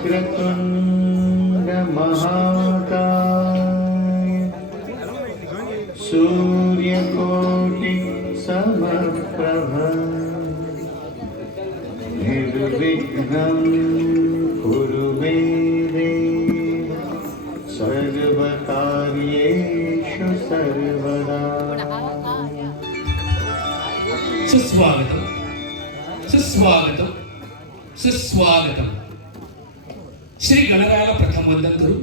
वक्रतुंड महाकाय सूर्यकोटि समप्रभ निर्विघ्नं कुरु मे देव सर्वकार्येषु सर्वदा सुस्वागतम सुस्वागतम सुस्वागतम. श्री गणरायाला प्रथम वंदन करू.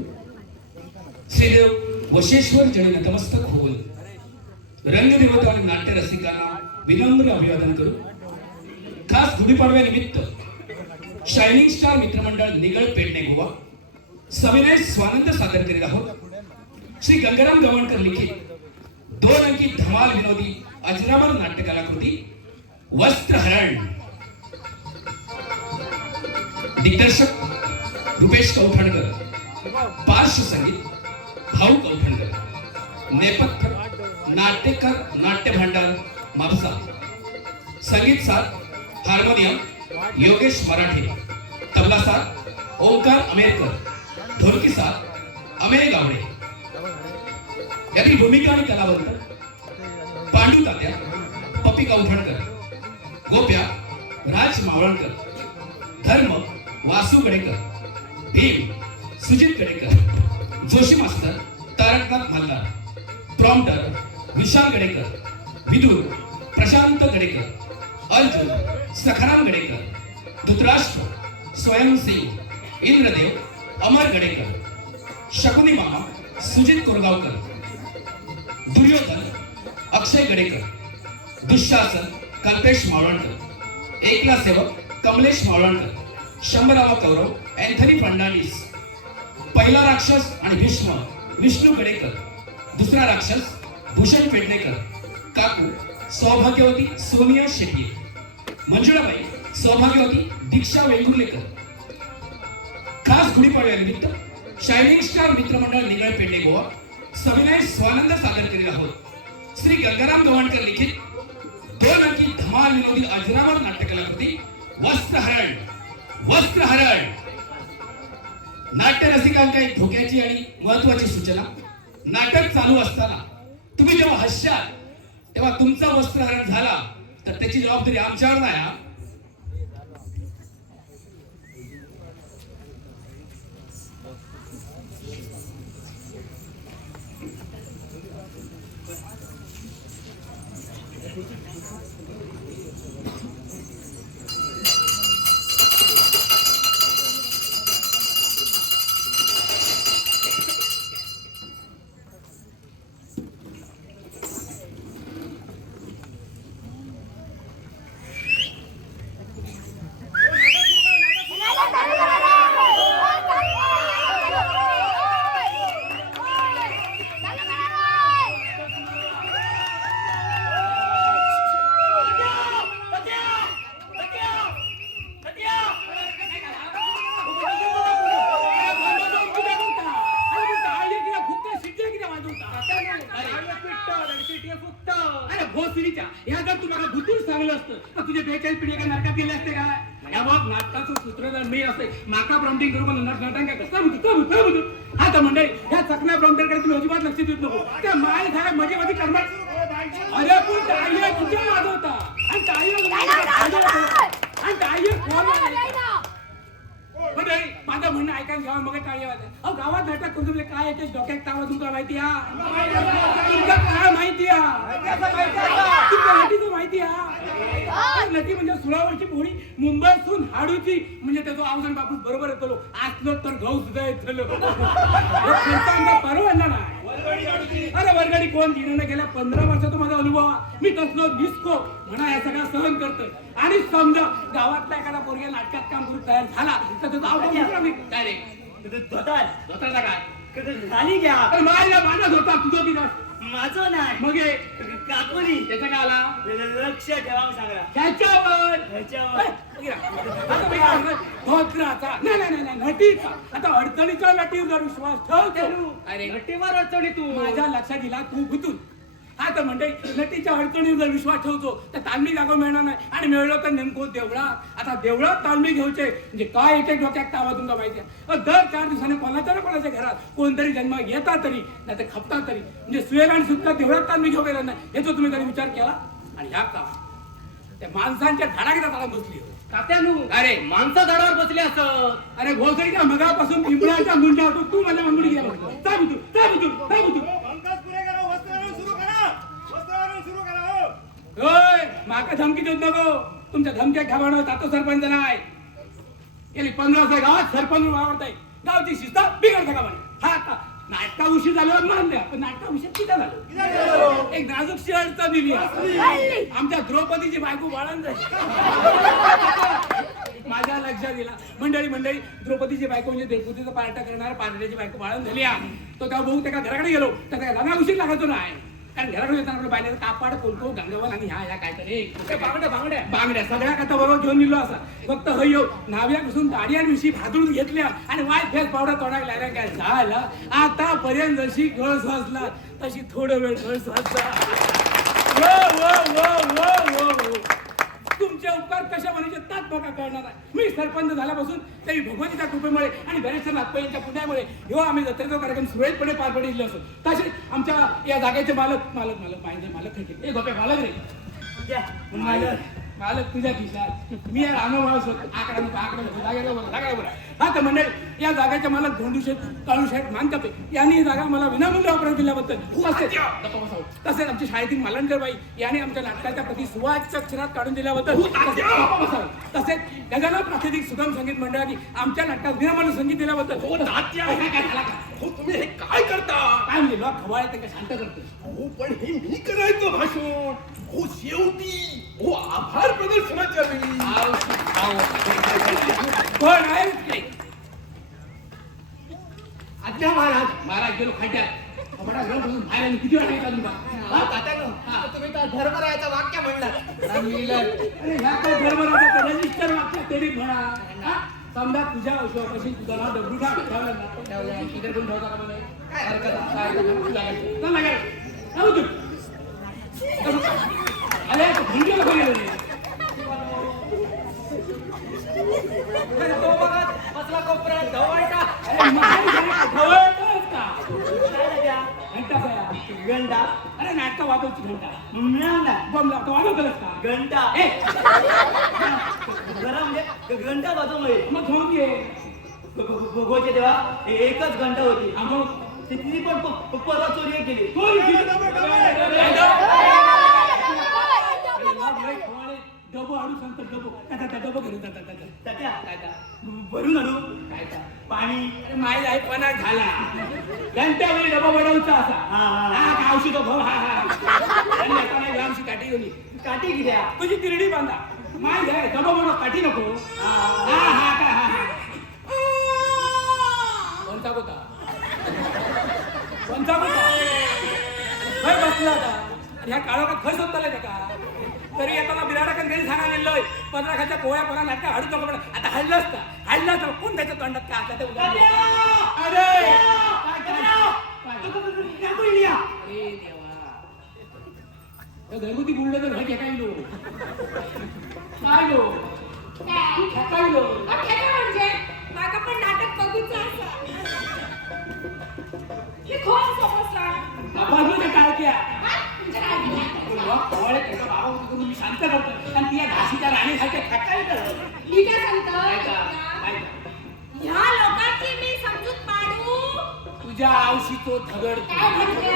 श्रीदेव वशेश्वर जणी नतमस्तक होऊन रंगदेवता आणि नाट्य रसिकांना विनम्र अभिवादन करू. खास गुढीपाडव्यानिमित्त शायनिंग स्टार मित्रमंडळ निगळ पेडणे गोवा सविनय स्वानंद सादर करीत आहोत. श्री गंगाराम गवणकर लिखित 2 अंकी धमाल विनोदी अजरामर नाट्य कलाकृती वस्त्रहरण. दिग्दर्शक रुपेश कौठणकर, पार्श्वसंगीत भाऊ कौठणकर, नेपथ्य नाट्यकार नाट्य भांडार मापसा, संगीत साथ हार्मोनियम योगेश मराठे, तबला साथ ओंकार अमेरकर, ढोलकी साथ अमेय गावडे. यातील भूमिका आणि कलावंत पांडू तात्या पप्पी कौठणकर, गोप्या राज मावळकर, धर्म वासू गडेकर, भीम सुजित गडेकर, जोशी मास्तर तारकनाथ मल्हार, प्रॉम्प्टर विशाल गडेकर, विदूर प्रशांत गडेकर, अर्जुन सखाराम गडेकर, धृतराष्ट्र स्वयंसिंग, इंद्रदेव अमर गडेकर, शकुनी मामा सुजित कोरगावकर, दुर्योधन अक्षय गडेकर, दुःशासन कल्पेश मावळणकर, एकला सेवक कमलेश मावळणकर, शंभरावा कौरव अँथनी फर्नांडिस, पहिला राक्षस आणि भीष्म विष्णू गडेकर, दुसरा राक्षस भूषण पेडणेकर, काकू सौभाग्यवती सोनिया शेट्टी, मंजुळाबाई सौभाग्यवती दीक्षा वेंगुर्लेकर. खास गुढीपाडव्यानिमित्त शायनिंग स्टार मित्रमंडळ निगळ पेडणे गोवा सविनय स्वानंद सादर करीत आहोत. श्री गंगाराम गवणकर लिखित 2 अंकी धमाल विनोदी अजरामर नाट्य कलाकृती वस्त्रहरण. वस्त्रहरण नाट्य रसिकांना एक धोक्याची आणि महत्वाची सूचना. नाटक चालू असताना तुम्ही जेव्हा हसशाल तेव्हा तुमचा वस्त्रहरण झाला तर त्याची जबाबदारी आमच्यावर नाही. ह्या जर तुम्हाला भुतून सांगलं असतं तर तुझे 42 पिढी काय नरकात गेले असते काय. या बाब नाटकाचं सूत्रधार मी असते. माका प्रॉम्प्टिंग करू पण नाटकांका कसं बुतू हा तर मंडळी ह्या चकना प्रॉम्प्टरकडे तुम्ही अजिबात लक्ष देत नको. त्या माय साहेब मध्ये मध्ये करणार. अरे पण टाळ्या तुझ्या वाजवता आणि टाळ्या कोण मंडळी माझं म्हणणं ऐकायला घ्यावं मग टाळ्या वाजत. अहो गावात नाटक करून तुमचे काय येते डोक्यात तावा तुमचा माहिती हा तुमचं काय माहिती हा तुमच्या नटीचं माहिती हा. नटी म्हणजे 16 वर्षी पोळी मुंबईतून हाडूची म्हणजे त्याचा आवजण बापू बरोबर येतो असलो तर घाऊ सुद्धा येत परवाना नाही. अरे वर्गणी कोण दिलं नाही. गेल्या 15 वर्षाचा माझा अनुभव. मी तसलो डिस्को म्हणा या सगळ्या सहन करतोय. आणि समजा गावातला एखादा पोरग्या नाटकात काम करून तयार झाला तर त्याचा आवडा मी काय रे धोताचा काय खाली घ्या. माझ्या माझा धोता तुझं की माझं नाही मग काकोरी त्याचा काय आला लक्ष ठेवा सांगा ह्याच्यावर धोत्राचा नाही नाही नाही नटीचा. आता अडचणीच्या नटीवर जर विश्वास ठेवतो. अरे नटीवर अडचणी तू माझ्या लक्षात दिला तू भुतून हा तर म्हणते नटीच्या अडचणीवर जर विश्वास ठेवतो तर तालमी जागा मिळणार नाही. आणि मिळलं तर नेमकं देवळात. आता देवळात तालमी घ्यायचे म्हणजे काय एक डोक्यात तावा तुमचा माहिती आहे. दर 4 दिवसांनी कोणाच्या ना कोणाच्या घरात कोणतरी जन्म येता तरी नाही तर खपता तरी म्हणजे सुवेल आणि सुटका देवळात तालमी घेऊ गेला नाही याचा तुम्ही कधी विचार केला. आणि ह्या का त्या माणसांच्या धडाकीला ताळा बसली तात्यानू अरे माणसं झाडावर बसले असत. अरे घोसडीच्या मगापासून पिंपळाच्या मुंड्या होतो तू माझ्या मांगुडी घ्या जा बुतू जा बुतू जा बुतू. पंकज पुरे करा वस्त्रावरण सुरू करा वस्त्रावरण सुरू करा हो होय माका धमकी देत नको. तुमच्या धमक्या घाबरणार तातो सरपंच नाही. गेली 15 वर्ष गावात सरपंच वावरताय. गावची शिस्त बिघडता का म्हणे. हा आता नाटका उशीर झाल्यावर मानल्या पण नाटका उशीर किती झालं. एक नाजूक शिळचा दिली आमच्या द्रौपदीची बायको बाळान झाली. माझ्या लक्षात दिला मंडळी द्रौपदीची बायको म्हणजे देवपूजेचा पार्टा करणार पार्ट्याची बायको बाळान झाली. तो तेव्हा भाऊ त्याच्या घराकडे गेलो तर त्या लग्ना उशीर लागायचो नाही. कारण घराकडे येताना आपल्या बायला कापाड कोलको गंगावल आणि ह्या काहीतरी बांगड्या सगळ्या कथा बरोबर घेऊन निघलो असा. फक्त हयो नाव्यापासून दाढी आणि मिशी भादळून घेतल्या आणि वाय फेस पावडा तोंडाक लागल्या काय झालं. आतापर्यंत जशी गळस वाजला तशी थोडं वेळ गळस वाजला. तुमचे उपकार कशा म्हणायचे तात बघा कळणार आहे. मी सरपंच झाल्यापासून तरी भगवतीच्या कृपेमुळे आणि बऱ्याचशा नागपयांच्या पुण्यामुळे ह्यो आम्ही जत्रेचा कार्यक्रम सुरळीतपणे पार पडले असो. तसे आमच्या या जागेचे मालक हे गोप्या मालक रे मालक तुझ्या खिशात. मी या रामभाव आकडा हा तर मंडळी या जागेचे मालक धोंडूशेठ काळूशेठ मानकापे यांनी ही जागा मला विनामूल्य वापरून दिल्याबद्दल तसेच आमच्या शाळेतील मालंजरबाई यांनी आमच्या नाटकाच्या प्रति सुवाच्य अक्षरात काढून दिल्याबद्दल तसेच गजानन प्रातिनिधिक सुगम संगीत मंडळाने आमच्या नाटकात विनामूल्य संगीत दिल्याबद्दल तुम्ही हे काय करता काय म्हणजे लोक खवाळे ते शांत करतो. हो पण हे मी करायचं भाषण हो शेवटी हो आभार प्रदर्शनाच्या वेळी कोण आहे आज्ञा महाराज गेलो खड्ड्यात बाहेर किती वेळा ऐका तुमचा तुम्ही तर धर्मरायाचं वाक्य म्हणलं. अरे ह्या काय धर्मराजाचं रजिस्टर वाक्य तरी म्हणा. समजा तुझ्या औषधापाशी तुझा नाव दगडू टाक ठेवला इतर कोण ठेवता का म्हणे काय अरे भुंगे लोक बसला कोपऱ्यात ढवळटा घंटा. अरे नाटक वाजवची घंटा मिळाला बम लागतो वाजवतलंच का घंटा जरा म्हणजे घंटा वाजव म्हणजे मग घेऊन घे भोगोचे तेव्हा एकच घंटा होती. मग तिथली पण परवा चोरी केली. डबो आणू सांगतो डबो त्या डबो घेऊन जातात तात्या भरून आणू पाणी. अरे माय आहे पणा झाला घंट्या वेळी डबा बनवचा असा हा गावशी तो भाऊ हा ग्रामशी काठी घेऊन काठी घ्या तुझी तिरडी बांधा माय आहे डबा बनव काठी नको हा हा काय हा कोणता होता खय बसला होता आणि ह्या काळोखात खय सोडताले का तरी येताना बिराडाकडे घरी सांगा नेलोय 15 खाच्या कोळ्या परा नाटका हाडू नको पण आता हल्लाच तर कोण त्याच्या तोंडात काय आता ते अरे देवा घरगुती गुंड तर घर ठेकायलो काय लो ठेकायलो म्हणजे माका पण नाटक बघूच हे खोल समजला बाजूच्या टाळक्या तुमच्या काय मी शांत करतो आणि ती या घाशीच्या राणीसारख्या ठेकायला मी काय सांगतो ह्या लोकांची मी समजूत पाडू तुझ्या आवशीतो थगड काय म्हणते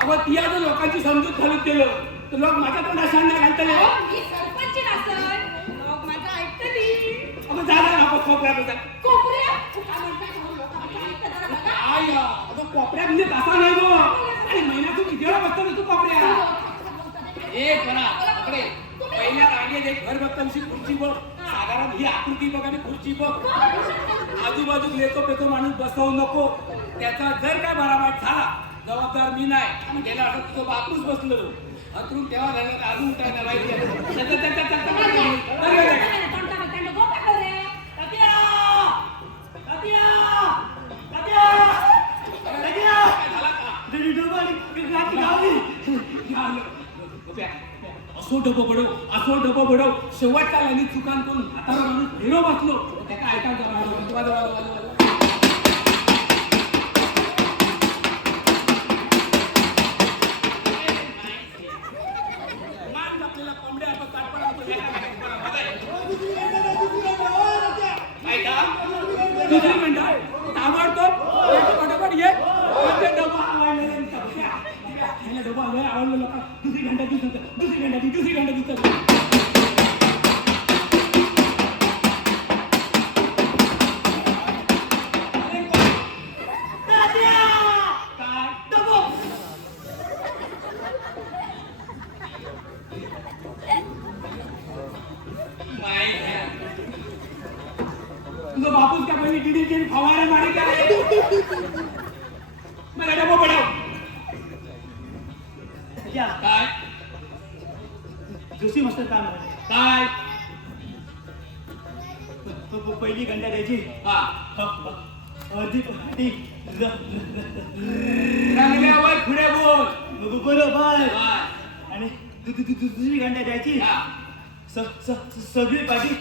अगं तिया जर लोकांची समजूत घालून दिलं तर लोक माझ्या तोंडात शांना घालतले मी सरपंच नसल लोक माझं ऐकतली अगं जा कोपऱ्यात कोपऱ्या काय म्हणतात लोक ऐकतात जरा बघा आय अगं कोपऱ्या म्हणजे तसा नाही गो आणि महिन्यातून किती वेळा बसतो तू कोपऱ्या एक करा पहिल्या रांगेत एक घर बघतांची खुर्ची बघ साधारण ही आकृती बघ आणि खुर्ची बघ आजूबाजू लेतो पेतो माणूस बसवू नको त्याचा जर काय बराबाट झाला जबाबदार मी नाही आणि गेला आठवत तो बापूच बसलो अथरून तेव्हा झालं अजून काय असो डबो बडव शेवटच्या लाईनीत चुकान करून हाताला माणूस हिरो बसलो त्याला ऐकायचं आपल्याला कोंबड्या मला डबा पडाव. त्या काय जोशी मास्तर काय म्हणत काय पहिली घंटा द्यायची हा अर्धी चांगल्यावर पुढे बोल. बरोबर हा. आणि दुसरी घंटा द्यायची हा. सगळी पाठी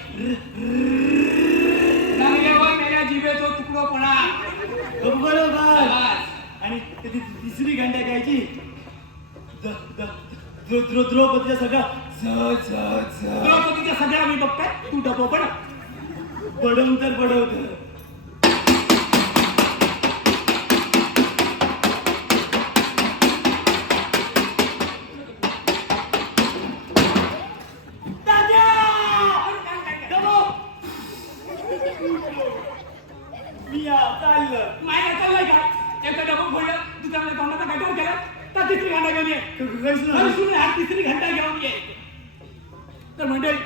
चांगल्यावर मेल्या जिभेचो तुकडोपणा. बरोबर शाबास. आणि तिसरी घंटा द्यायची द्रौपदीच्या सगळं द्रौपदीच्या सगळ्या मी बघताय तू डबो पण बडवतर चाललं माझ्या चाललाय का एका डबो फोडलं दुसऱ्या तोंडाचा गटार केला तर तिसरी घंटा घेऊन ये. तिसरी घंटा घेऊन ये. तर मंडळी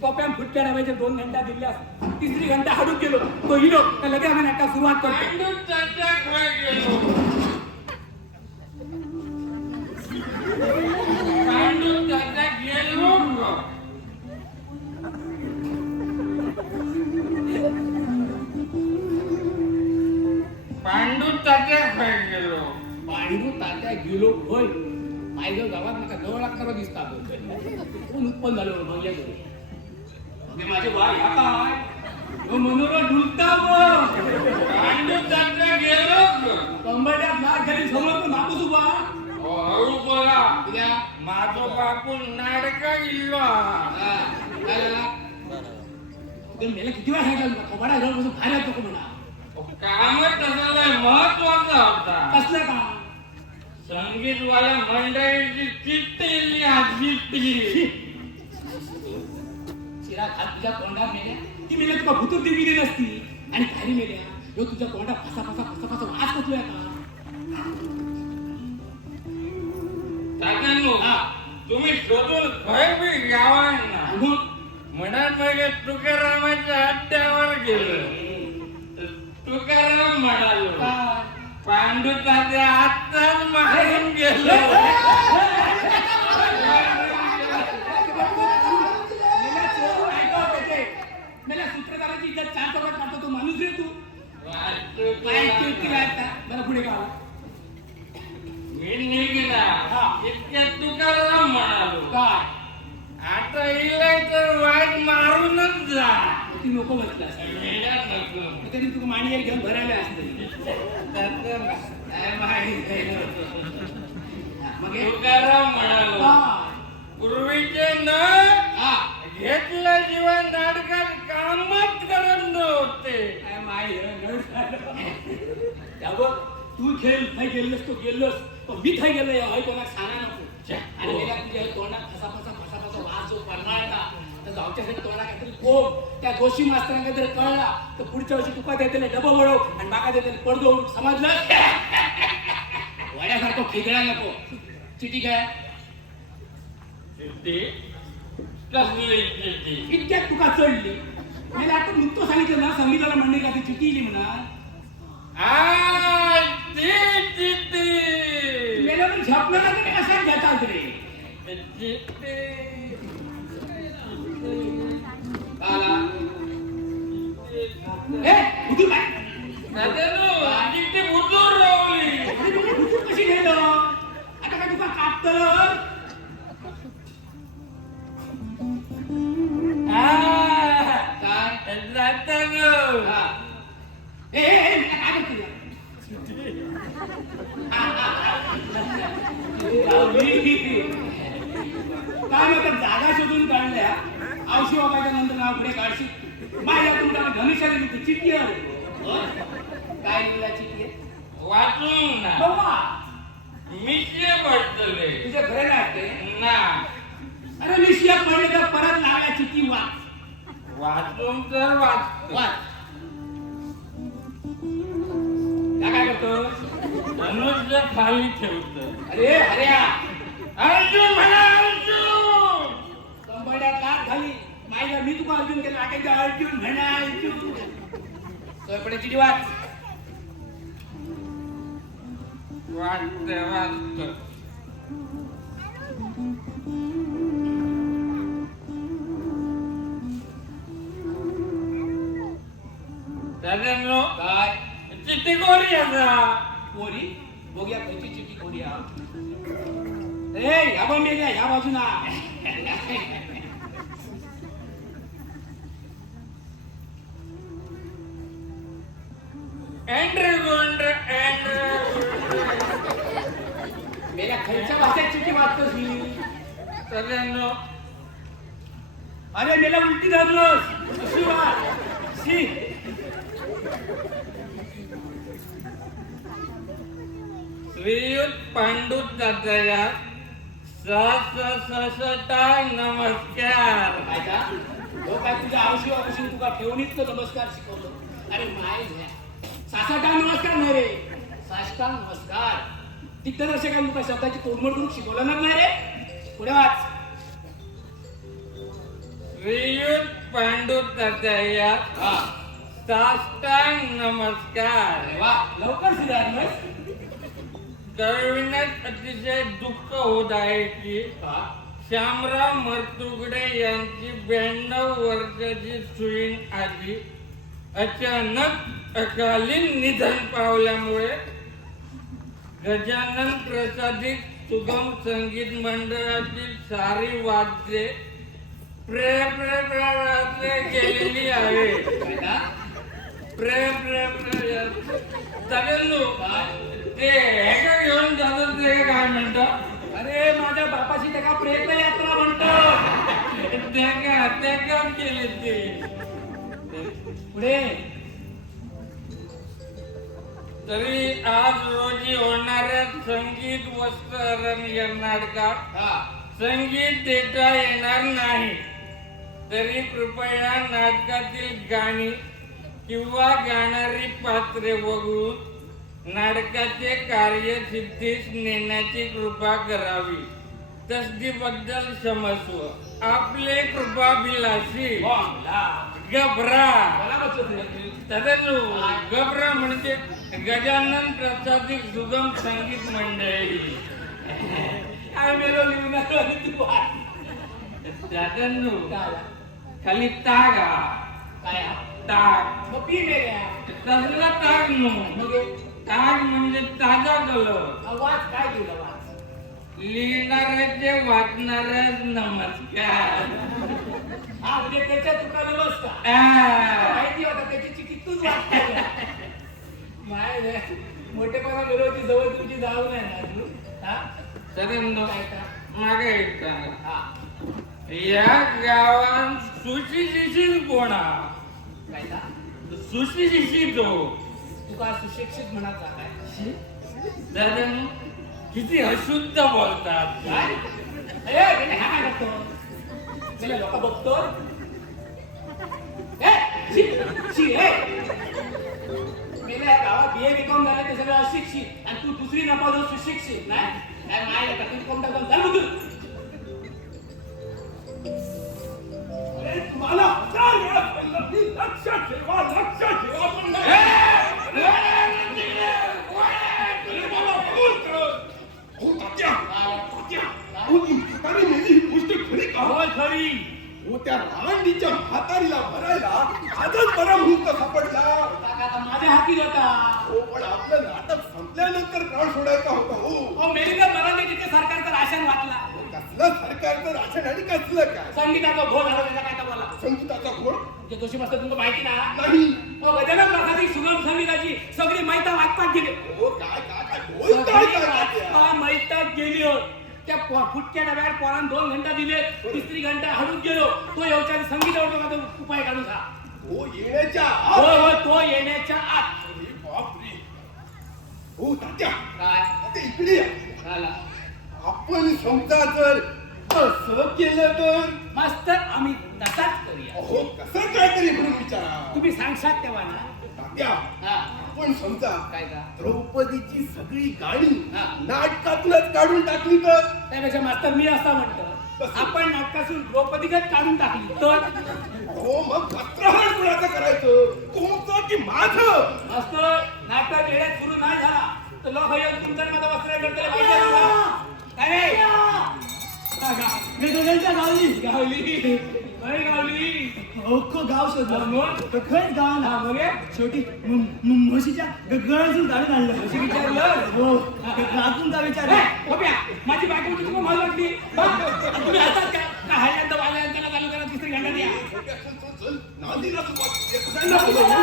सोप्या फुटक्या डब्याच्या 2 घंटा दिल्यास तिसरी घंटा हाडून गेलो तो हिरो तर लगेच आम्ही नाटक सुरुवात करतो. पांडू तात्या खाय गेलो. पांडू तात्या गेलो होय माझ्या गावात नका जवळ लागणार दिसता कोण उत्पन्न झालो माझ्या घरी माझे वाय ह्या काय मनोरम डुलता पांडू तात्या गेलो. कंबड्यात नाक घरी सगळं पण नापूस उभा हळू बोला. उद्या माझो बापू नाडका इल्लो. काय झाला मेला किती वेळा सांगितलं कबडा घेऊन बसून बाहेर येतो म्हणा कामच तसं महत्वाचा होता. कसलं का संगीतवाल्या मंडळीची चिठ्ठी आजी चिरा खात तुझ्या तोंडात मेल्या ती मेल्या तुका भुतूर देवी दिली नसती आणि खाली मेल्या ह्यो तुझ्या तोंडात फसा वास कसलोय का तात्यानो हा. तुम्ही शोधून खय बी यावा ना. मग म्हणत मग तुकारामाच्या अड्ड्यावर गेलो. तुकाराम म्हणालो काय? पांडू तात्या आत्ताच मारून गेलो. मेल्या चोरून ऐकावं त्याचे. मेल्या सूत्रधाराची इज्जत 4 चौकात काढतो तो माणूस रे तू काय कीर्ती आता बरं पुढे का मी निघला हा. इतक्या तुकाराम म्हणालो काय आता इलाय तर वाट मारूनच जा. ती नको बसलास मेल्या नको. तरी तू मांडीवर घेऊन भरायला असते मग हे- तुकाराम म्हणालो काय? पूर्वीचे न हा. घेतल्याशिवाय नाटकात कामच करत नव्हते. काय माय त्यावर तू खेळ नाही गेलोस तो गेलोस पण मी थंय गेलो या कोणाक सांगा नको आणि गेल्या तुझ्या तोंडात फसा वास जो पडणार तर गावच्यासाठी तोंडा काहीतरी कोम त्या दोषी मास्तरांना जर कळला तर पुढच्या वर्षी तुका देतेले डबं वळव आणि माका देतेले पडदो उडून समजलं वड्यासारखं खिदळा नको चिठी काय चिठ्ठी? कसली चिठ्ठी? इतक्यात तुका चढली मला आता नुकतं सांगितलं ना संगीताला म्हणणे का ती चिठी लिही म्हणा आ, ती चिठ्ठी. मेला पण झपणारा तरी असाच घेतात रे चिठ्ठी. आला ए उठू काय तात्यानो, चिठ्ठी बुजून राहिली. अरे तुम्ही हुजूर कशी गेलं आता काय तुका कापतलं काय तात्यानो, हा. ए काय करतोय काय म्हणतात जागा शोधून काढल्या औषधी बाबाच्या नंतर नाव पुढे काढशी माझ्या तुमच्या धनुष्याला तिथे चिठ्ठी आहे काय लिहिला चिठ्ठी आहे वाचून ना. बाबा मिशे पडतले. तुझ्या घरे लागते ना. अरे मी शिया पडले तर परत लागल्या चिठ्ठी वाच वाचून तर वाचतो. वाच काय करतो धनुष्य खाली ठेवतो. अरे हऱ्या अर्जुन म्हणा अर्जुन. कंबड्यात लाट घाली माझ्या मी तुका अर्जुन केला अर्जुन म्हणा अर्जुन सोयपड्याची वाच वाटतं. दादांनो, काय चिठ्ठी कोरी आता कोरी बघूया खयची चिठी कोरी हा ए या बंद या बाजूना मेल्या खयच्या भाषेत चिठी वाचतोस ही दादांनो, अरे मेला उलटी धरलोस अशी वाट शी श्रीयुत पांडू दादाया नमस्कार. माहिता हो काय तुझ्या आवशी वापशी तुका ठेवणीतलं नमस्कार शिकवलं. अरे माय झ्या साष्टांग नमस्कार नाही रे साष्टांग नमस्कार. दिग्दर्शकांनी तुका शब्दाची तोडमोड करून शिकवलं नाही रे. पुढे वाच. श्रीयुत पांडू दादाया हा साष्टांग नमस्कार. अरे वा लवकर सुधारलंस. कळविण्यात अतिशय दुःख होत आहे की हा श्यामराव मरतुगडे यांची 92 वर्षाची सून आजी अचानक अकालीन निधन पावल्यामुळे गजानन प्रसादित सुगम संगीत मंडळाची सारी वाद्ये गेलेली आहे. माहिता सगळ्यांनो ते ह्याला घेऊन जातात ते काय म्हणतात. अरे माझ्या बापाची त्याला प्रेत यात्रा म्हणतो. त्या काम केले ते. पुढे तरी आज रोजी होणाऱ्या संगीत वस्त्रहरण या नाटकात हा संगीत देता येणार नाही. तरी कृपया नाटकातील गाणी किंवा गाणारी पात्रे वगळून नाटकाचे कार्यसिद्धीस नेण्याची कृपा करावी. तसदीबद्दल क्षमस्व. आपले कृपाभिलाषी गबरा. तदनु गबरा म्हणजे गजानन प्रसादिक सुगम संगीत मंडळी. मेलो लिहून तदनु खाली ताग काय ताग मग पी मेल्या तसला ताग नो. मग ताग म्हणजे ताजा कलर. आवाज काय दिला वाच. लिहिणाऱ्याचे वाचणाऱ्यास नमस्कार. हा म्हणजे त्याच्या तुका नमस्कार. आ. माहिती होता त्याची चिठी तूच वाचते. माय मोठेपणा मेलोची जवळ तुमची जाऊ नाही ना अजून. हा सगळ्यांना काय का मागे एक सांगा. हा या गावात सुशिक्षित कोणा काय का सुशिक्षित हो. तुका सुशिक्षित म्हणाचा काय दादा किती अशुद्ध बोलतात. काय ए गेले हा काय करतो गेले लोक बघतो. ए शी शी ए गेले गावात बीए बीकॉम झाले ते सगळं अशिक्षित आणि तू दुसरी नपावतो सुशिक्षित नाही. काय माय का तू कोणता कोण चालू तू. तुम्हाला 4 वेळा सांगितलं की लक्षात ठेवा पण म्हातारी मेली ही गोष्ट खरी का? होय खरी. हो त्या रांडीच्या म्हातारीला भरायला आजच बरा मुहूर्त सापडला. आता माझ्या हाती होता. हो पण आपलं नाटक संपल्यानंतर प्राण सोडायचा होता. हो मेलिंदा मराठी तिथे सरकारचं राशन वाटला. कसलं सरकारचं राशन आणि कसलं काय संगीताचा घोळ झाला त्याचा काय बोला. संगीताचा घोळ जे दोषी मस्त तुमचं माहिती ना. नाही. गजानन प्रसादी सुगम संगीताची सगळी मैता वाटपात गेली. हो काय काय काय बोलताय काय? मैतात गेली हो. त्या फुटक्या डब्यात पोरान 2 घंटा दिले. तिसरी घंटा हडून गेलो. तो येऊच्या संगीतावर माझा उपाय काढून खा. हो येण्याच्या हो हो तो येण्याच्या आत. अरे बापरे. हो तात्या काय आता इकडे या. झाला आपण समजा जर असं केलं तर मास्तर आम्ही तसाच करूया. अहो कसं काय तरी म्हणून विचारा. तुम्ही सांगशात तेव्हा ना. तात्या हा आपण समजा काय का द्रौपदीची सगळी गाणी हा. नाटकातूनच काढून टाकली तर त्यापेक्षा मास्तर मी असं म्हणतो आपण नाटकातून द्रौपदीगत काढून टाकली तर. हो मग वस्त्रहरण कुणाचं करायचं तुमचं की माझं? मास्तर नाटक येण्यात सुरू नाही झाला तर लोक हयत तुमचा माझा वस्त्र करताना काय रे? गगनच्या गावली गावली अरे गावली अख्खो गाव शोधलं मग? तो खरंच गाव ना मग शेवटी म्हशीच्या गळातून काढून आणलं अशी विचारलं हो राखून का विचारलं ओप्या माझी बायको होती तुम्हाला मला वाटली आणि तुम्ही हसतात का हल्ल्यांदा वाल्यांदा चालू करा तिसरी घंटा द्या चल नांदीला सुरुवात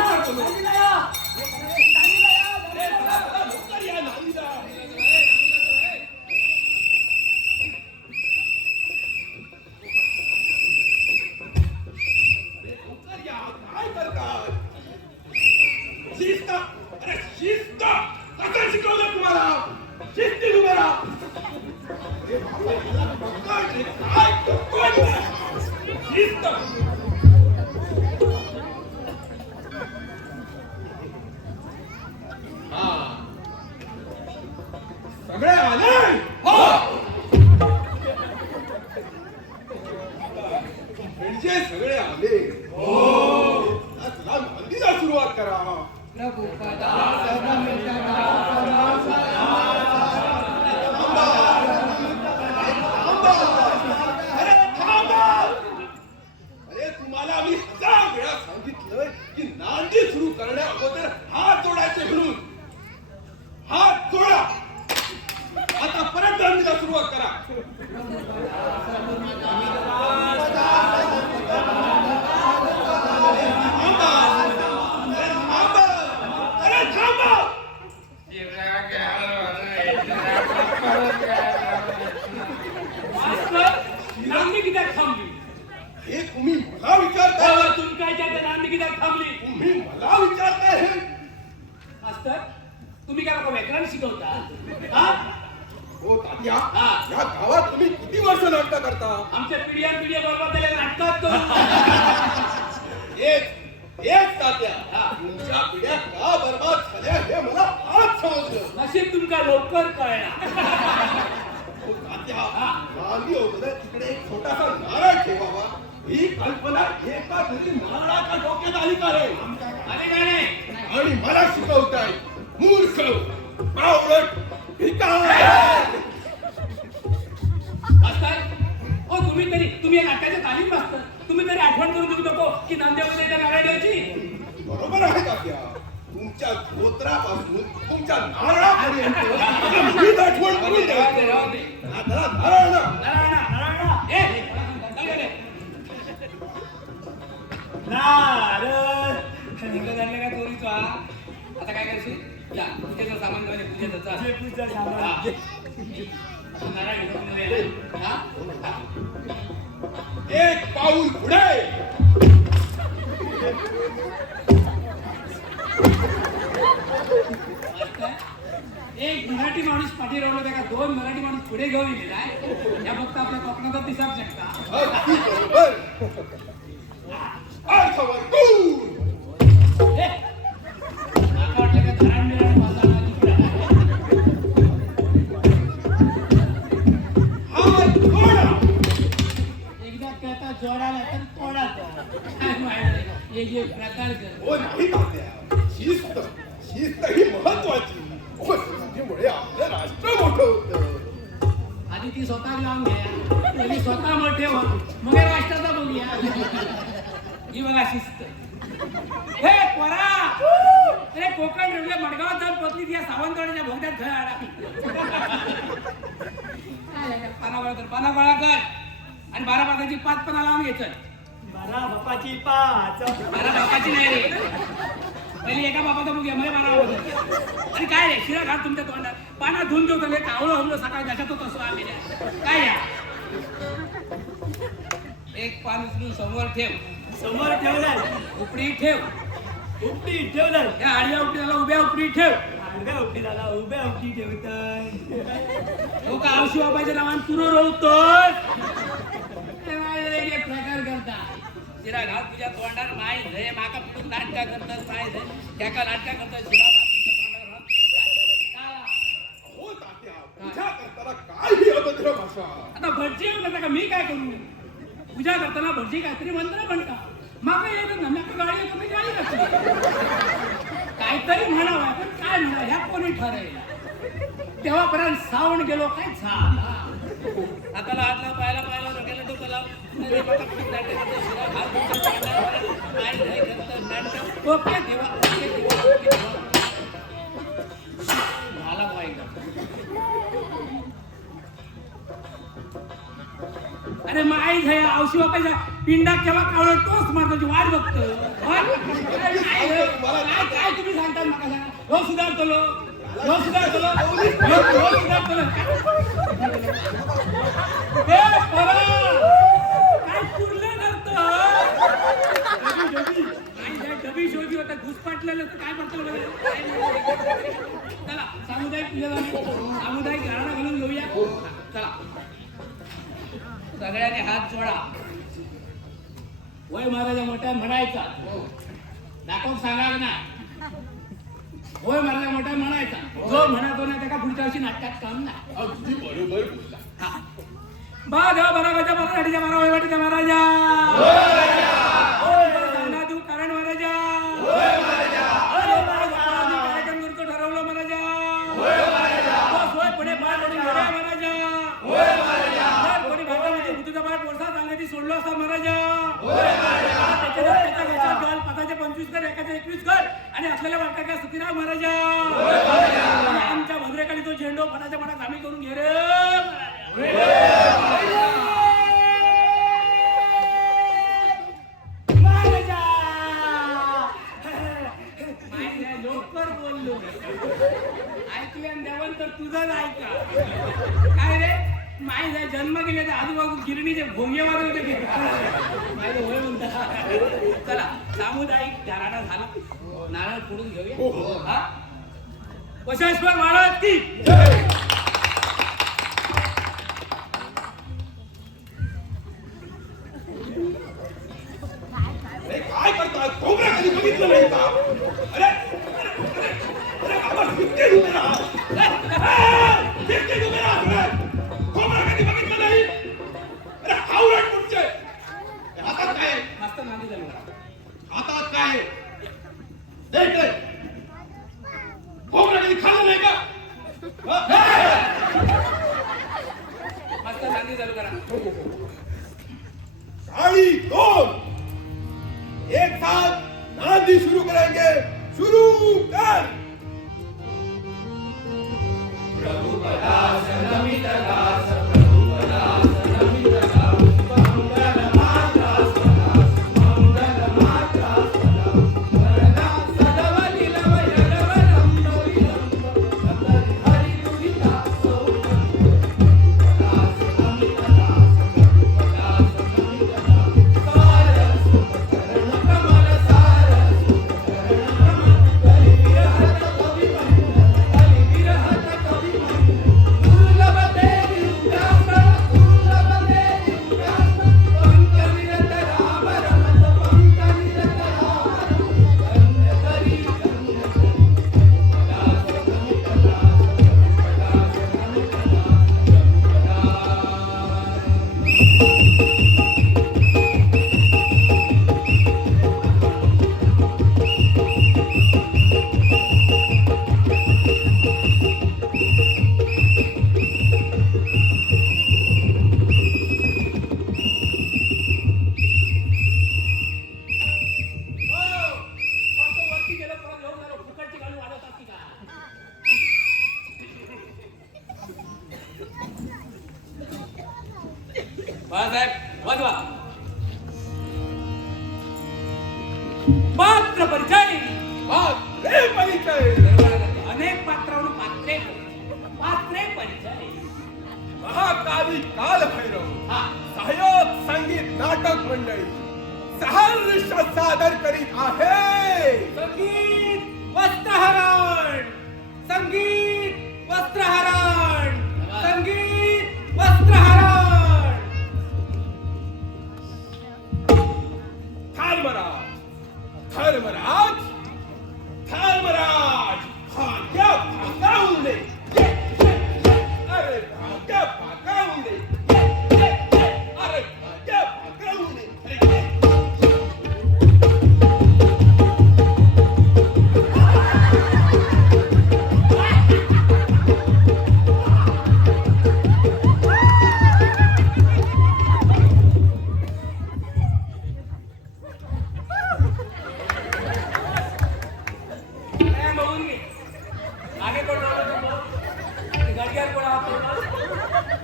काय करतात शिस्त अरे शिस्त कसं शिकवलं तुम्हाला शिस्ती तुम्हाला काय शिस्त सगळे आले हो म्हणजे सगळे आले हो चला नांदीला सुरुवात करा अरे थांबा अरे तुम्हाला मी 1000 वेळा सांगितलं की नांदी सुरू करण्या अगोदर हात जोडायचे म्हणून हात जोडा आता परत नांदीला सुरुवात करा अरे थांबा नांदी किती थांबली हे तुम्ही मला विचारताय तुम्ही काय त्या नांदी किती थांबली तुम्ही मला विचारताय हे मास्तर तुम्ही काय बघा व्याकरण शिकवता हा हो तात्या हा. या गावात तुम्ही किती वर्ष नाटक करता आमच्या पिढ्या बरोबर त्याला नाटकात तो एक तात्या तुमच्या पिढ्या का बर्बाद झाल्या हे मला आज समजलं नशीब तुमका लवकर कळला हो तात्या गांधी अगोदर तिकडे एक छोटासा नारळ ठेवावा ही कल्पना एका तरी नारळाच्या डोक्यात आली का रे आणि काय नाही आणि मला शिकवताय मूर्ख बावळट भिकार मास्तर ओ तुम्ही या नाट्याच्या तालीम मास्तर तुम्ही तरी आठवण करून देऊ नको की नांदेडमध्ये एकदा नारळ द्यायची बरोबर आहे तात्या तुमच्या धोत्रापासून तुमच्या नारळापर्यंत हीच आठवण करून द्या नारळ ना आता काय करायची या पूजेचं सामान घेऊन ये, पूजेचं चल. जे पूजा सामान. हा. नारळ घेऊन ये. हा? एक पाऊल पुढे एक मराठी माणूस पाठी राहिलो त्या का 2 मराठी माणूस पुढे घेऊन गेलेला आहे या फक्त आपल्या कोकणातच दिसत शकता अगदी बरोबर अर्थवर्तुळ माका वाटलं का धरण बिरण वाजवणार तिकडे. हात जोडा एकदा कहता जोडाला तर तोडाचा काय माहिती एक एक प्रकार कर हो नाही तात्या शिस्त शिस्त ही महत्वाची हो शिस्तीमुळे आपलं राष्ट्र मोठं होतं आधी ती स्वतः लावून घ्या तरी स्वतः मोठे हो मग हे राष्ट्राचा बघूया ही बघा शिस्त हे पोरा अरे कोकण रेल्वे मडगावात जाऊन पोचली ती या सावंतवाडीच्या भोगद्यात खेळ पाना गोळा कर आणि 12 पाताची 5 पाना लावून घ्यायचं बारा बापाची पाच 12 बापाची नाही रे पहिली एका बापाचा बघूया मला 12 बापाचा आणि काय रे शिरा घाट तुमच्या तोंडात पाना धुवून घेऊ तर कावळं हमलो सकाळी जशात तसं आम्ही काय या एक पान उचलून समोर ठेव समोर ठेवलं उपडी ठेव उपटी ठेवलं त्या आडव्या उपटीला उभ्या उपडी ठेव आडव्या उपटी झाला उभ्या उपटी ठेवतात तो का औषधी बाबाच्या नावाने तुरो रोवतोय एक प्रकार करता शिरा घात तुझ्या तोंडावर माहीत आहे माका पुढून नाटका करतात माहीत आहे त्या का नाटका करतात शिरा भात तुझ्या तोंडावर हो तात्या पूजा करताना काही अभद्र भाषा आता भटजी म्हणता का मी काय करू पूजा करताना भटजी काहीतरी मंत्र म्हणता माका येत ना गाडी येतो मी गाडी घातली काहीतरी म्हणावं पण काय म्हणा ह्या कोणी ठरेल तेव्हापर्यंत सावण गेलो काय झाला हाताला हात लाव पायाला पायाला डोक्याला डोकं लाव अरे बाबा, खूप नाटक करतो, शिरा हात दुखतो, पायाला पाय नाही करतं, नाटक. ओके देवा, ओके देवा, ओके देवा. झाला बुवा एकदा. अरे माई झया औषधी वापायचा पिंडा केव्हा कावळ तोच मारतो वाट बघतो काय तुम्ही सांगता मला सांगा हो सुधारतो लो सुधारतो काय पुरलं नव्हतं डबी शोधी होता घुसपाटलेलं काय म्हणतो चला सामुदायिक घराणा घालून घेऊया चला सगळ्यांनी हात जोडा वय महाराजा मोठा म्हणायचा दाखवून सांगाल ना होय महाराजा मोठा म्हणायचा जो म्हणतो ना त्याला पुढच्या वर्षी नाटकात काम नाही अगदी बरोबर बोलला बा देवा बराबाच्या मराठीच्या बारा वयवाटीच्या महाराजा सांगना तू कारण महाराजा कार्यक्रम करतो ठरवलं महाराजा सोय पुढे पार पडून महाराजा कोणी भारतामध्ये ऋतूचा पाठ पोरसा सांगायची सोडलो असता महाराजा त्याच्या गल 25 कर 21 कर आणि असलेल्या वाटका काय सुखीराम महाराजा आमच्या भद्रेखाली तो झेंडो फणाच्या मनात आम्ही करून घे रे लवकर बोललो ऐकल्यान देवन तर तुझंच ऐका काय रे माय जाय जन्म गेले तर आजूबाजू गिरणीचे भोंगे वाजत होते माझं होय म्हणता चला सामुदायिक घराणा झालं नारळ फोडून घेऊया हा बसवेश्वर महाराज की काय करता खोबरा कधी बघितलं नाही का अरे आवाज किती उभे राहा किती उभे राहा खोबरा कधी बघितलं नाही अरे हावराट पुढचे हातात काय मस्त नांदी झाली हातात काय देख रे खोबरा कधी खाल्लं नाही का मस्त नांदी चालू करा साड़ी 2 एक साथ नांदी शुरू करेंगे शुरू कर प्रभु पदास नमित दास प्रभु पदास नमित दास मंगल माता मंगल माता वरदा सदवली लवय लवलम नोइलम हरि दुहिता सौ पदास नमित दास प्रभु पदास नमित दास सारस करण कमल सारस करण कमल कलि विरहत कवि मंडल कलि विरहत कवि मंडल दुर्लभ देवी उदासन दुर्लभ देवी उदासन पंक निरत राम रमत पंक निरत राम रमत कन्य करी पदास नमित दास पदास नमित दास वरती गेलं परत येऊन झालं फुकटची घालून वाजवतात की काय बाळासाहेब वाजवा पात्र परिचय रे परिचय अनेक पात्रावरून पात्रे परिचय महाकाली कालभैरव हा सहयोग संगीत नाटक मंडळी सहर्ष सादर करीत आहे संगीत वस्त्रहरण संगीत वस्त्रहरण संगीत वस्त्रहरण धर्मराज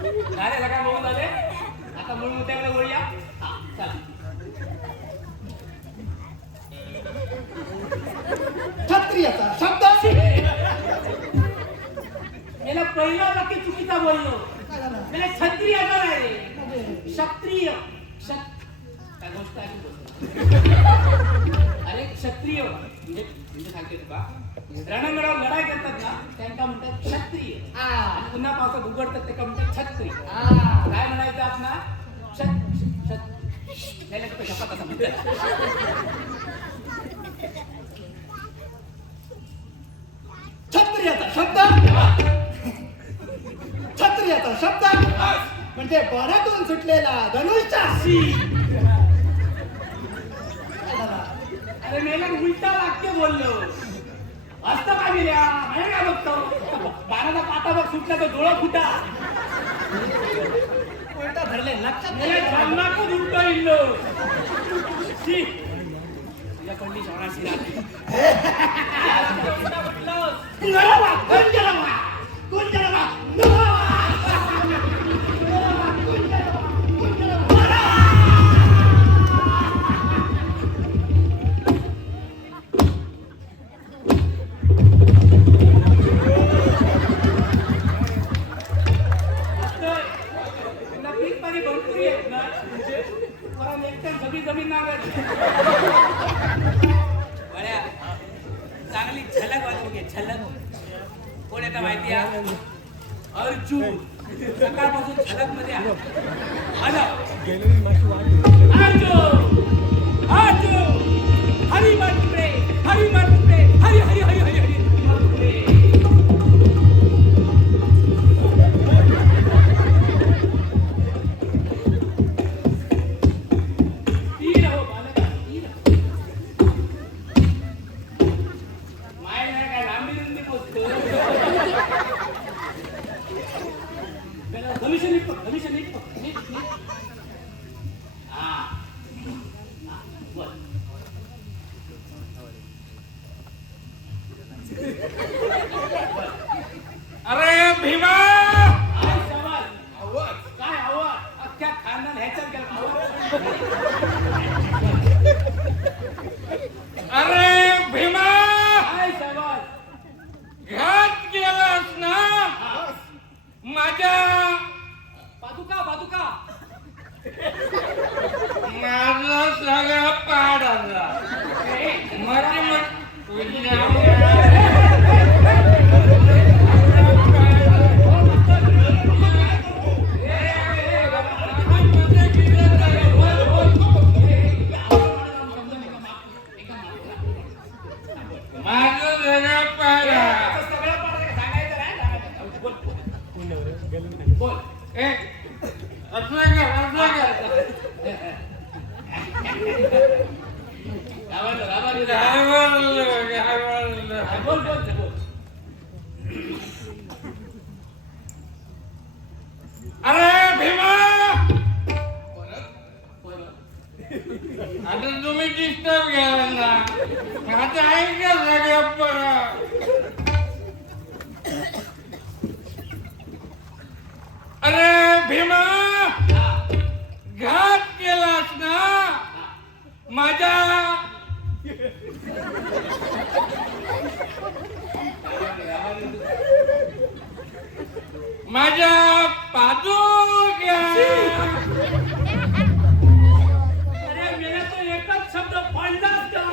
झाले सकाळ बघून झाले आता मूळ मुद्द्याकडे वळूया. हा चला. क्षत्रियाचा शब्द याला पहिला वाक्य चुकीचा बोललो. त्याला क्षत्रियाचा नाही रे, क्षत्रिय. काय गोष्ट आहे बोलतो. अरे क्षत्रिय म्हणजे सांगते तुका रणंगणावर लढाई करतात ना त्यांना म्हणतात क्षत्रिय. आणि पुन्हा पावसात उघडतात ते म्हणतात क्षत्रिय. काय म्हणायचं आपला शपथ असं म्हणतात. क्षत्रियाचा शब्द क्षत्रियाचा शब्द म्हणजे बरातून सुटलेला धनुष्य. अरे मेला उलटा वाक्य बोललो असतं काय मिळ्या माहिती काय बघतो बाराचा पाता बघ सुटला तर डोळा फुटा उलटा धरले लक्षात मेला छाननाकच उलटा इल्लो तुझ्या पंडी सोळाशी राहते भरपूर येत ना सगळी जमीन नांगर चांगली झलक वाजवू घे झलक. कोण येतं माहिती आहे अर्जुन सकाळपासून झलक मध्ये हरी मातुरे हरी मातुरे हरी हरी हरी हरी हरी अरे भीमा काय हवं अख्ख्या खानदान ह्याच्यात गेला. अरे भीमा काय शाबास घात केलास ना माझ्या पादुका पादुका माझा सगळा पाड आला माझी माझं सगळा पाड सगळं सांगायचं नाही बोल असं का बोल बोल बोल. अरे भीमा आता तुम्ही डिस्टर्ब घ्याल ना आता ऐका सगळं परत. अरे भीमा घात केलास ना माझ्या माझ्या पादुक्या. अरे मेरा तो एकच शब्द पाडलाच का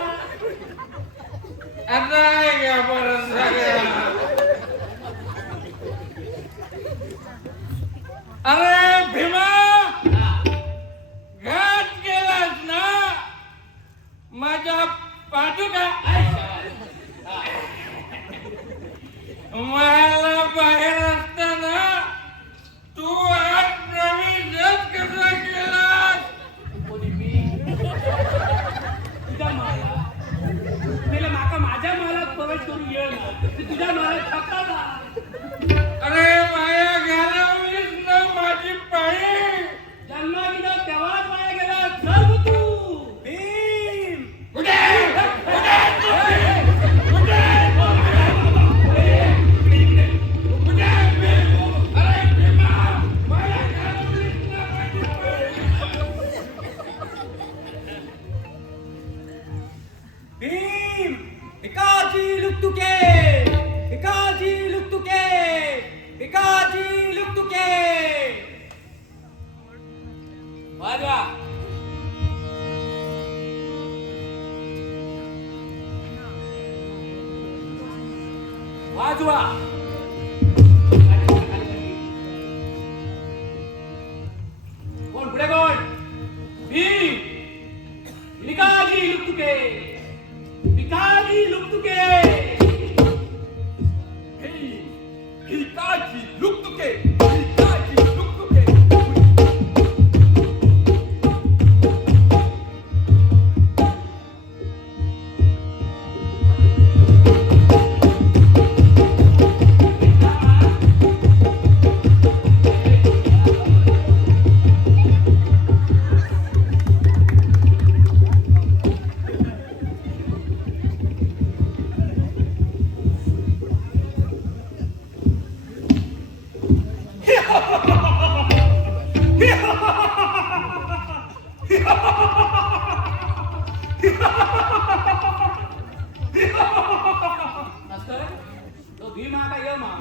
आता ऐका परत सगळं. अरे भीमा घात केलास ना माझ्या पादुका. मला बाहेर असताना तू आज प्रवेशच कसा केलास. तुझ्या माला मेला माका माझ्या मालात प्रवेश करून ये ना तुझ्या मालात टाकला. अरे माया घालवलीस ना माझी पाळी. जन्म दिला तेव्हाच माया गेला. चल तू भीम कुठे कुठे वाचवा. कोण पुढे कोण? भीम. भिकाजी लुकतुके. भिकाजी लुकतुके. भिकाजी लुकतुके. भिकाजी लुकतुके. मास्तर, तो भीम हा का यम हा?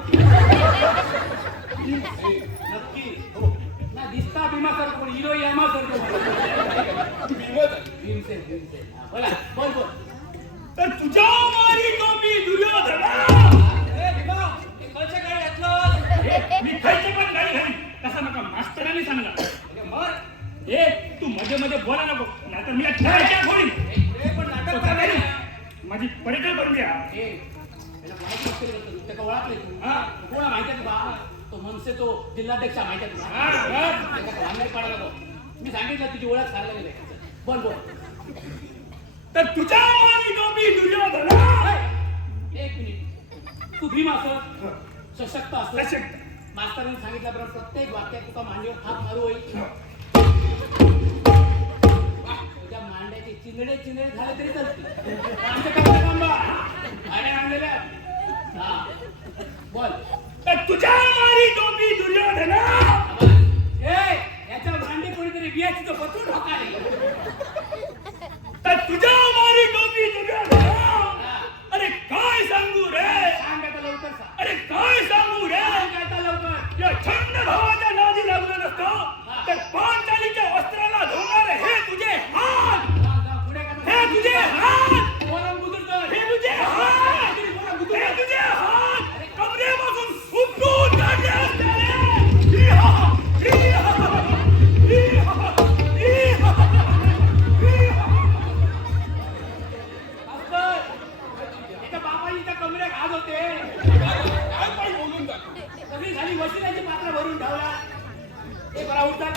नक्की हो ना, दिसता भीमासारखं पण हिरो यमासारखं. भीमसेन. हा, बोला बोल. तर तुझ्या मारी टोपी दुर्योधना. मी खायचे पण नाही घरी. तसं नका मास्तरांनी सांगला. ए तू मध्ये मध्ये बोला नको, नाहीतर मी ठेवायच्या फोडीन. पण नाटक करायला. माझी पर्यटन करून द्या. त्याला ओळखले तू? कोणा माहिती आहे बा? तो मनसे तो जिल्हाध्यक्ष माहिती आहे तुला? हा, बरं. त्याला भांडण पाडायला नको. मी सांगितलं तुझी ओळख सांगायला गेले. बोल. तर तुझ्या मारी टोपी दुर्योधना. एक मिनिट. तू भीम असं सशक्त असं सशक्त. मास्तरांनी सांगितल्याप्रमाणे प्रत्येक वाक्यात तुका मांडीवर हात मारू होईल. तुझ्या मांड्याचे चिंदडे झाले तरी चालतील. आमचं काय काम बा? भाड्या आणलेल्या. हा बोल. तर तुझ्या मारी टोपी दुर्योधना. याच्या भांडे कोणीतरी बियाची तो पत्र ढोकाले. तर तुझ्या मारी टोपी दुर्योधना. अरे काय सांगू रे. सांग आता लवकर सांग. अरे काय सांगू रे. सांग आता लवकर. या छंद भावाच्या नादी लागलं नसतं तर पांचालीच्या वस्त्राला धुणारे हे तुझे हात. पुढे हे तुझे हात. बोला बुजुर्ग. हे तुझे हात. हे तुझे हात कमरेपासून उपटून काढले असते रे. इहा, इहा, इहा, इहा, इहा. मास्तर, एका बाबाजीच्या कमरेत हात होते. काय पण बोलून टाक. सगळी झाली वशिलाची पात्र भरून ठेवला. ते बरा उठतात.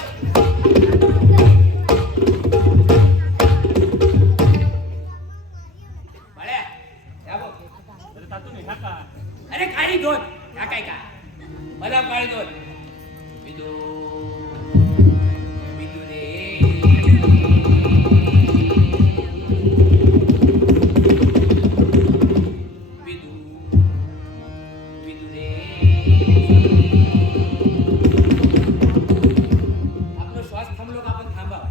बाळ्या, या बघ. अरे काळी दोन. हा काय का? मला काळी दोन. विदू रे. विदू रे. आपलं श्वास थांबलो का आपण थांबावा.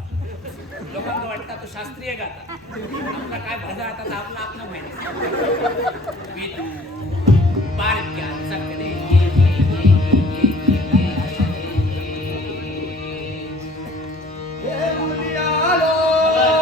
लोकांना वाटतं तो शास्त्रीय गाता. आपला काय भजा आता तर आपला माहिती. विदू बारक्या चकडे राजा दुर्योधनाचे घेऊन आलो.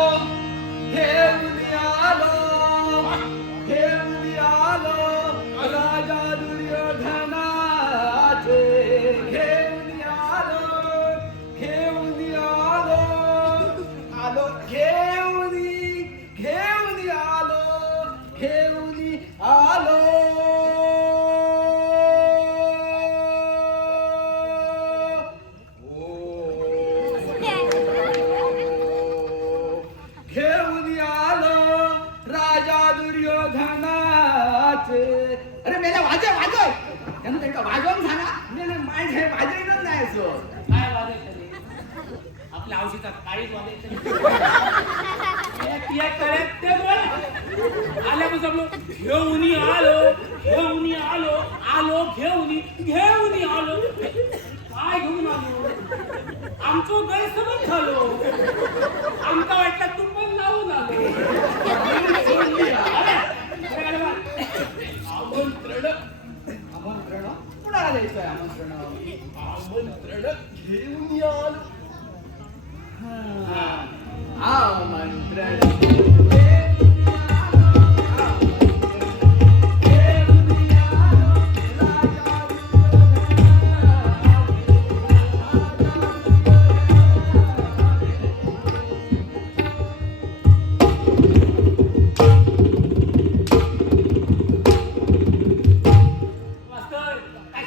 घेऊन आलो राजा दुर्योधनाचे. अरे मेला वाजव त्यांना त्यांना वाजवून सांगा. नाही माझे वाजवणार नाही असं. काय वाजायचं रे? आपल्या औषधात काळीच वाजायचं. आल्यापासून घेऊन आलो घेऊन आलो. काय घेऊन आलो? आमचं गैरसमज झालो. आमका वाटलं तू पण लावून आलो. आमंत्रण कुणाला द्यायचंय आमंत्रण? आमंत्रण घेऊन आलो. आमंत्रण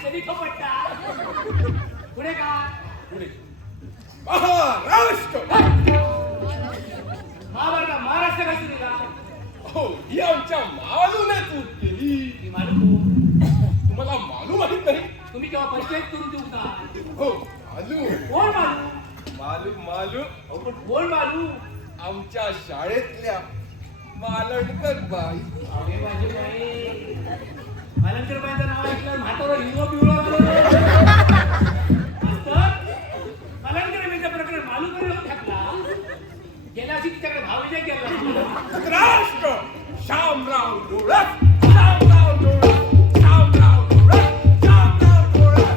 कधी थोपटता पुढे काय पुढे महाराष्ट्र. महाभारत महाराष्ट्र काय सुरू का हो ही आमच्या मालूने चूक केली. ती मालू तुम्हाला मालूम माहित नाही. तुम्ही केव्हा पंचायत करून देऊ का हो मालू कोण मालू मालू मालू अहो, पण कोण मालू आमच्या शाळेतल्या मालणकर बाई. अरे माझे बाई मालंकर बाईंचं नाव ऐकलं म्हातारा हिरो पिवळा मालंकर बाईंचं प्रकरण मालूकडे लावून टाकला गेल्या वर्षी तिच्याकडे भाव विजय केला राष्ट्र शामराव डोळस. शामराव डोळस. शामराव डोळस. शामराव डोळस.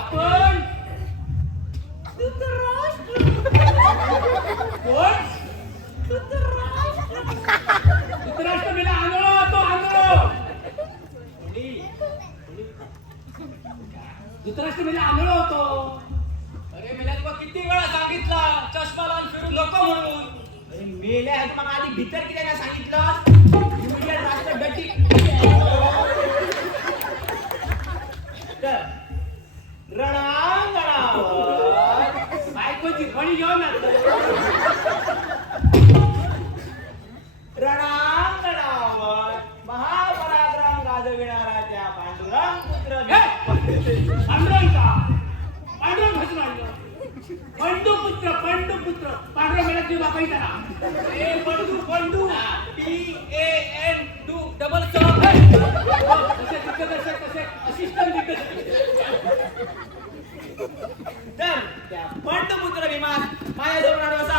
आपण कोण धृतराष्ट्रमीला आंधळो होतो आंधळो धृतराष्ट्रमीला आंधळो होतो अरे मेल्या तुला किती वेळा सांगितला चष्मा लावून फिरू नको म्हणून. अरे मेल्या मग आधी भीतर किती नाही सांगितलं युनियन राष्ट्र गटी. तर रणांगणावर बायकोची फणी घेऊन आलो रणांगणावर महापराक्रम गाजविणारा त्या पांडुरंग पुत्र पांडुरंगा पांडुरंग हसून आणलं पंडुपुत्र पंडुपुत्र पांडुरंग मेला जीव बापायचा ना ए बंडू बंडू PAN डू डबल कसे दिग्दर्शक कसे असिस्टंट दिग्दर्शक तर त्या पंडपुत्र विमान माझ्याजवळ आलो असा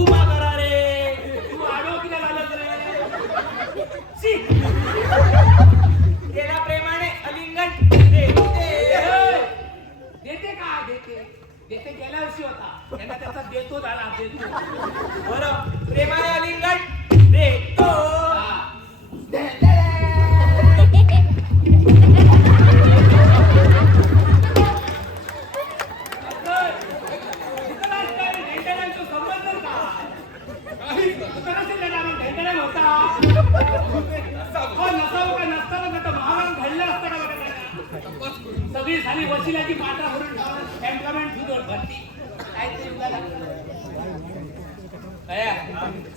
उभा करा रे. तू आडो किती झालं रे शी. त्याला प्रेमाने अलिंगन देते. देते का देते देते गेल्या वर्षी होता त्यांना त्याचा देतो झाला देतो बरं प्रेमाने अलिंगन देतो. सगळी झाली वशिलाची पाटा भरून कॅम्पमेंट सुद्धा भरती काय तरी उद्या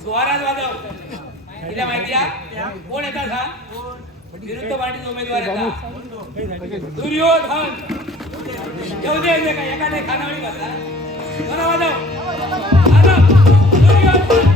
स्वराज वाजव तिला माहिती आहे कोण येतात हा विरुद्ध पार्टीचा उमेदवार येतात दुर्योधन येऊ दे का एकाने खानावळी बसला कोणा वाजव दुर्योधन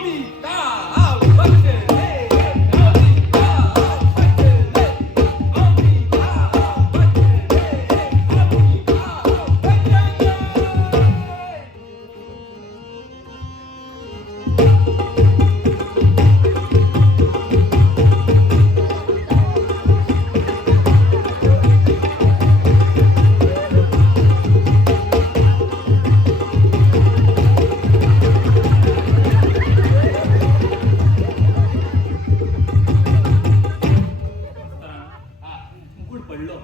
अमिताभ बच्चन अमिताभ बच्चन अमिताभ मुकुट पडलो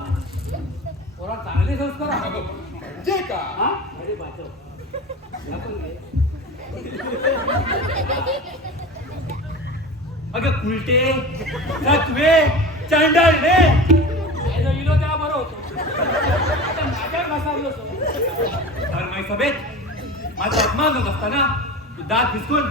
पोरा चांगले संस्कार आहे. जे का हा? अरे वाचव. या पण नाही. अगं कुलटे सत्वे चांडाळ रे इलो त्या बरं होतो आता माझ्या घासावलं तर माई सभेत माझा अपमान होत असताना तू दात भिसकून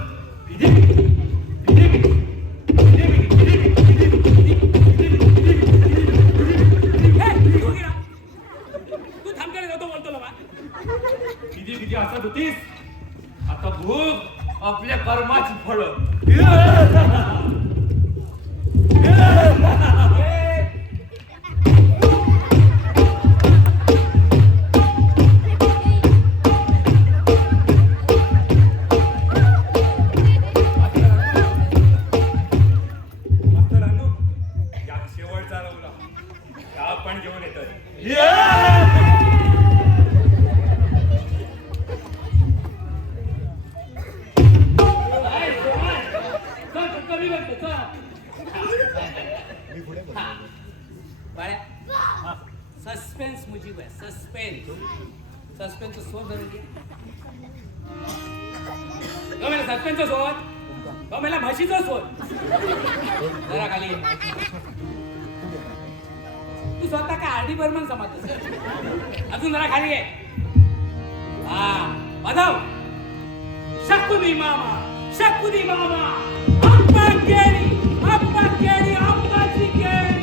तू थांबकडे जातो बोलतो ना किती किती असत होतीस आता भूक आपल्या कर्माची फळ शेवटचा रवला आपण घेऊन येतोय सस्पेन्स मुजीब आहे सस्पेन्स शोध धरून घे गमेला सस्पेन्सचा शोध गमेला म्हशीचा शोध जरा खाली तू स्वतः काय आरडी बर्मन समजतोस अजून जरा खाली आहे हा बजाव शकुनी मामा अप्पा केळी अप्पाची केळी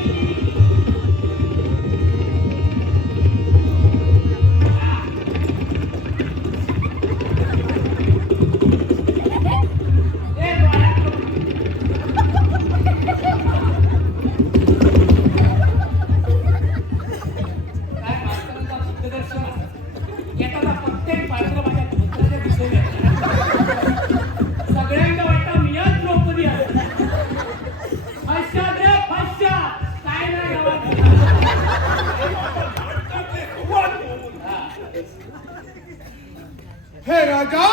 सगळ्यांना वाटतं मीच द्रौपदी आहे फश्यात रे फश्यात काय नाही हे राजा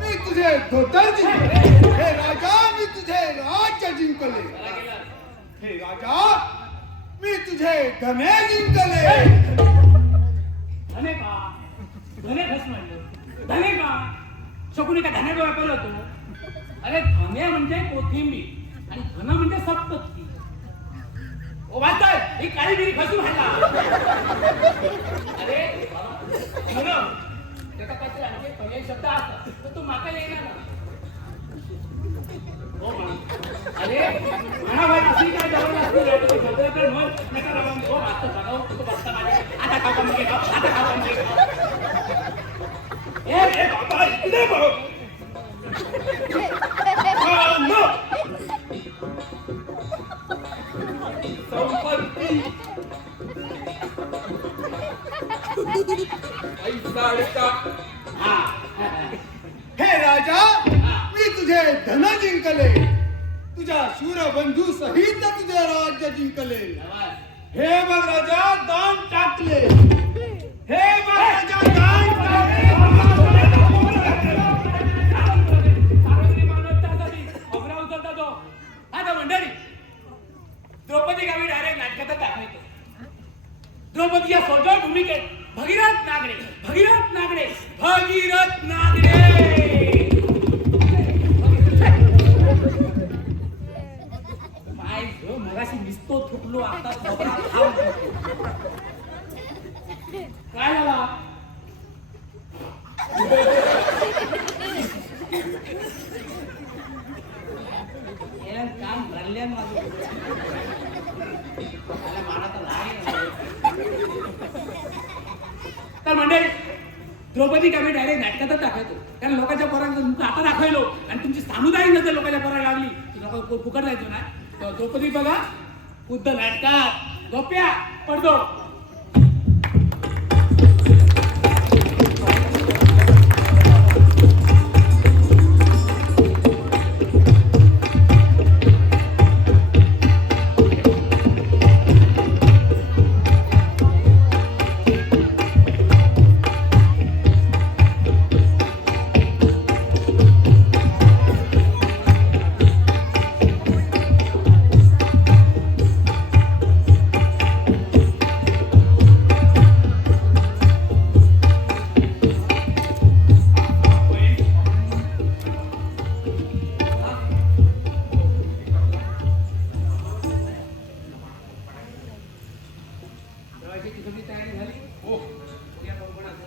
मी तुझे धोतर जिंकले हे राजा मी तुझे राज्य जिंकले हे राजा मी तुझे धने जिंकले धने का धने कस म्हणलं धने का शकुनी का धन्याचा व्यापार होतो अरे धने म्हणजे कोथिंबीर आणि धन म्हणजे सप्तपदी ओ वाचतोय ही काळीगिरी खसून हल्ला अरे धन त्याचा काहीतरी आणखी पर्यायी शब्द असतात तर तू माका येणार ना हो म्हणा अरे म्हणा भाई अशी काय जवळ असते शब्दाकडे म्हण नका राहून हो वाचतो बघाव तू बघता माझ्या आता खाऊ म्हणजे आता खाऊ म्हणजे ए बाबा इकडे बघ संपत्ती पैसा अडका हे राजा मी तुझे धन जिंकले तुझ्या शूरबंधू सहित तुझे राज्य जिंकले हे बघ राजा दान टाकले हे बघ राजा दान टाकले मंडळी द्रौपदी गावी डायरेक्ट नाटकातच दाखवतो द्रौपदी या सोजवळ भूमिकेत भगीरथ नागडे माय ग मगाशी निस्तो थुकलो आता काय झाला काम भरल्या माझं त्याला मानाचा नाही. तर मंडळी द्रौपदी का मी डायरेक्ट नाटकातच दाखवतो कारण लोकांच्या पोरांचं तुमचं आता दाखवलो आणि तुमची सामुदायिक नजर लोकांच्या पोराला लागली तर लोक फुकट जायचो ना तर द्रौपदी बघा बुद्ध नाटकात गोप्या पडतो जेवायची तुझी तयारी झाली हो या बरोबराचं.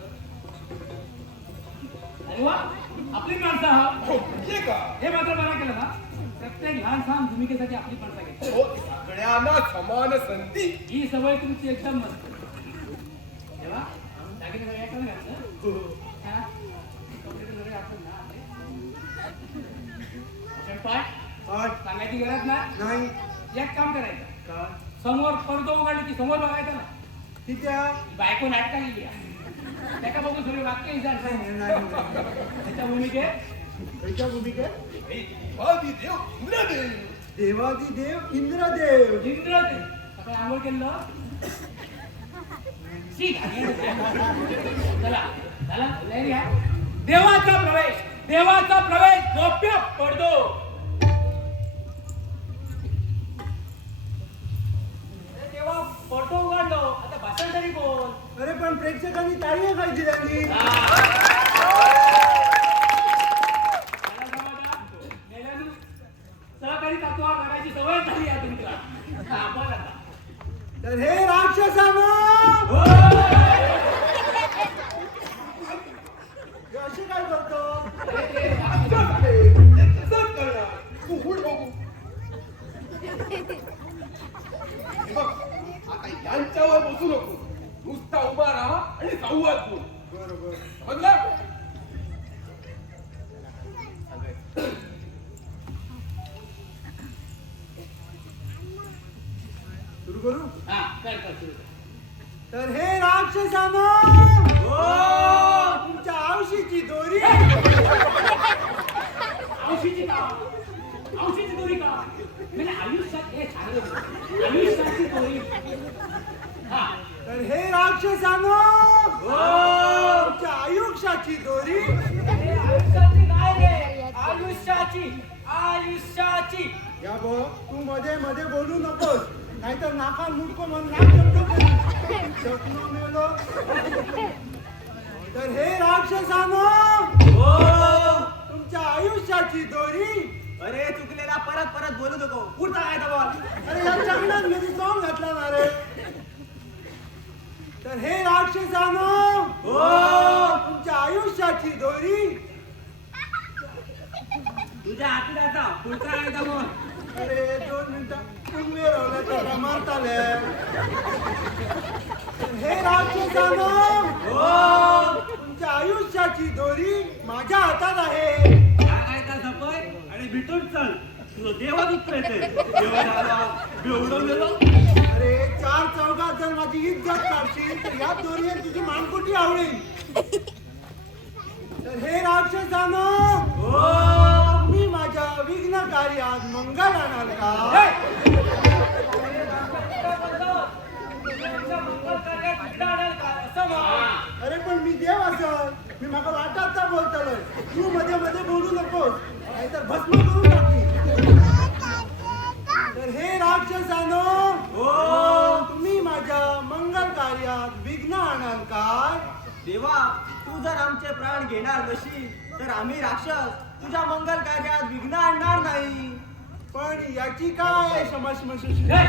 अरे वा आपली माणसं आहात हो हे का हे मात्र बरं केलं ना प्रत्येक लहान सहान भूमिकेसाठी आपली माणसं घेतली हो सगळ्यांना समान संधी. ही सवय तुमची एकदम मस्त तेव्हा दागिने सगळे ऐकलं घातलं हा? कपडे तर सगळे आपण ना पाठ सांगायची गरज नाही एक काम करायचं का समोर पडतो उघडली की समोर बघायचं ना ठीक आहे बायको नाटका गेली त्याका बघून सगळे वाक्य त्याच्या भूमिकेत त्याच्या भूमिकेत देवादी देव इंद्रदेव देवादी देव इंद्रदेव इंद्र ते सकाळी आंघोळ केलं शी, चला चला तयारी घ्या. देवाचा प्रवेश गोप्य पडतो तेव्हा फोटो उघडलो आता भाषण तरी बोल. अरे पण प्रेक्षकांनी टाळी खायची त्यांनी सहकारी तत्वावर करायची सवय झाली आहे तुमच्या हा, बोल आता. तर हे राक्षसांनो हे असे काय करतो कसं करणार तू हुड बघू हे बघ आता यांच्यावर बसू नको नुसता उभा राहा आणि संवाद बोल बरोबर समजलं सुरू करू हा, कर, सुरू कर. तर हे राक्षसांनो तुमच्या आवशीची दोरी औषधी का औषधी दोरी का म्हणजे आयुष्यात हे चांगलं आयुष्याची दोरी हा तर हे राक्षसांनो तुमच्या आयुष्याची दोरी हे आयुष्याची नाही रे आयुष्याची या बघ तू मध्ये मध्ये बोलू नकोस नाहीतर नाका मुडको म्हणून नाक जपतो स्वप्न मेलो तर हे राक्षसांनो तुमच्या आयुष्याची दोरी अरे चुकलेला परत परत बोलू नको पुढचा काय बोल. अरे या चंगणांमध्ये सॉंग घातला ना रे तर हे राक्षसांनो तुमच्या आयुष्याची दोरी तुझ्या हातीला पुढचा काय बोल. अरे 2 मिनिटं तुम्ही रवलं तर मारताले हे राक्षसांनो तुमच्या आयुष्याची दोरी माझ्या हातात आहे काय का झपय आणि भेटून चल तुझं देवादूत येते अरे 4 चौघात जर माझी इज्जत काढशील तर या दोरीवर तुझी मानकुटी आवडेल तर हे राक्षसांनो मी माझ्या विघ्न कार्यात मंगल आणाल का अरे पण मी देव असल मी माका वाटाचा बोलतलोय तू मध्ये मध्ये बोलू नकोस नाहीतर भस्म करून टाकली तर हे राक्षसांनो तुम्ही माझ्या मंगल कार्यात विघ्न आणाल काय देवा तू जर आमचे प्राण घेणार नशील तर आम्ही राक्षस तुझ्या मंगल कार्यात विघ्न आणणार नाही. पण याची काय समस्या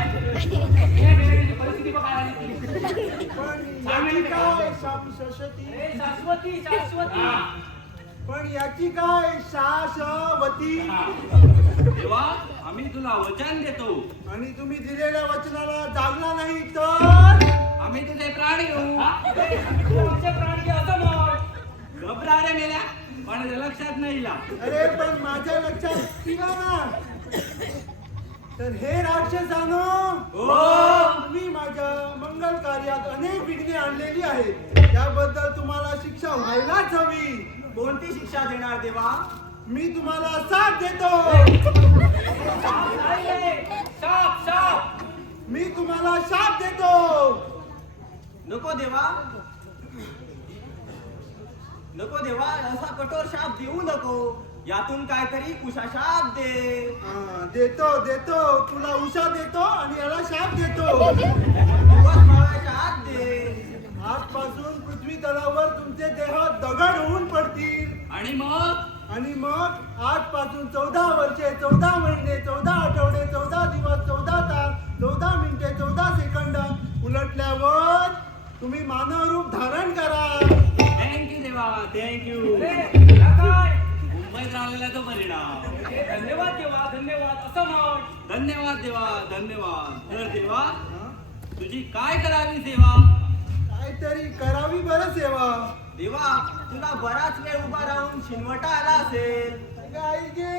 परिस्थिती बघा पण याची काय शाश्वती शाश्वती पण याची काय शाश्वती देवा आम्ही तुला वचन देतो आणि तुम्ही दिलेल्या वचनाला जागला नाही तर आम्ही तुझे प्राण घेऊ आमचे प्राण घे असं म्हण. घबरा रे मेल्या पण ते लक्षात नाही ला अरे पण माझ्या लक्षात दिला ना तर हे राक्षसानो मी माझ्या मंगल कार्यात अनेक विघ्ने आणलेली आहेत त्याबद्दल तुम्हाला शिक्षा व्हायलाच हवी. कोणती शिक्षा देणार देवा मी तुम्हाला साथ देतो. शाप शाप. मी तुम्हाला शाप देतो. नको देवा नको देवा असा कठोर शाप देऊ नको यातून काहीतरी कुशा शाप दे देतो देतो तुला उषा देतो आणि याला शाप देतो. दिवस मावळाच्या आत दे आजपासून पृथ्वी तलावर तुमचे देह दगड होऊन पडतील आणि मग आजपासून 14 वर्षे 14 महिने 14 आठवडे 14 दिवस 14 तास 14 मिनिटे 14 सेकंद उलटल्यावर तुम्ही मानव रूप धारण करा. थँक्यू देवा थँक्यू मुंबईत राहिलेला तो परिणाम धन्यवाद देवा धन्यवाद असं म्हण. धन्यवाद देवा धन्यवाद तर देवा तुझी काय करावी सेवा काहीतरी करावी बरं सेवा. देवा तुला बराच वेळ उभा राहून शिनवटा आला असेल काय गे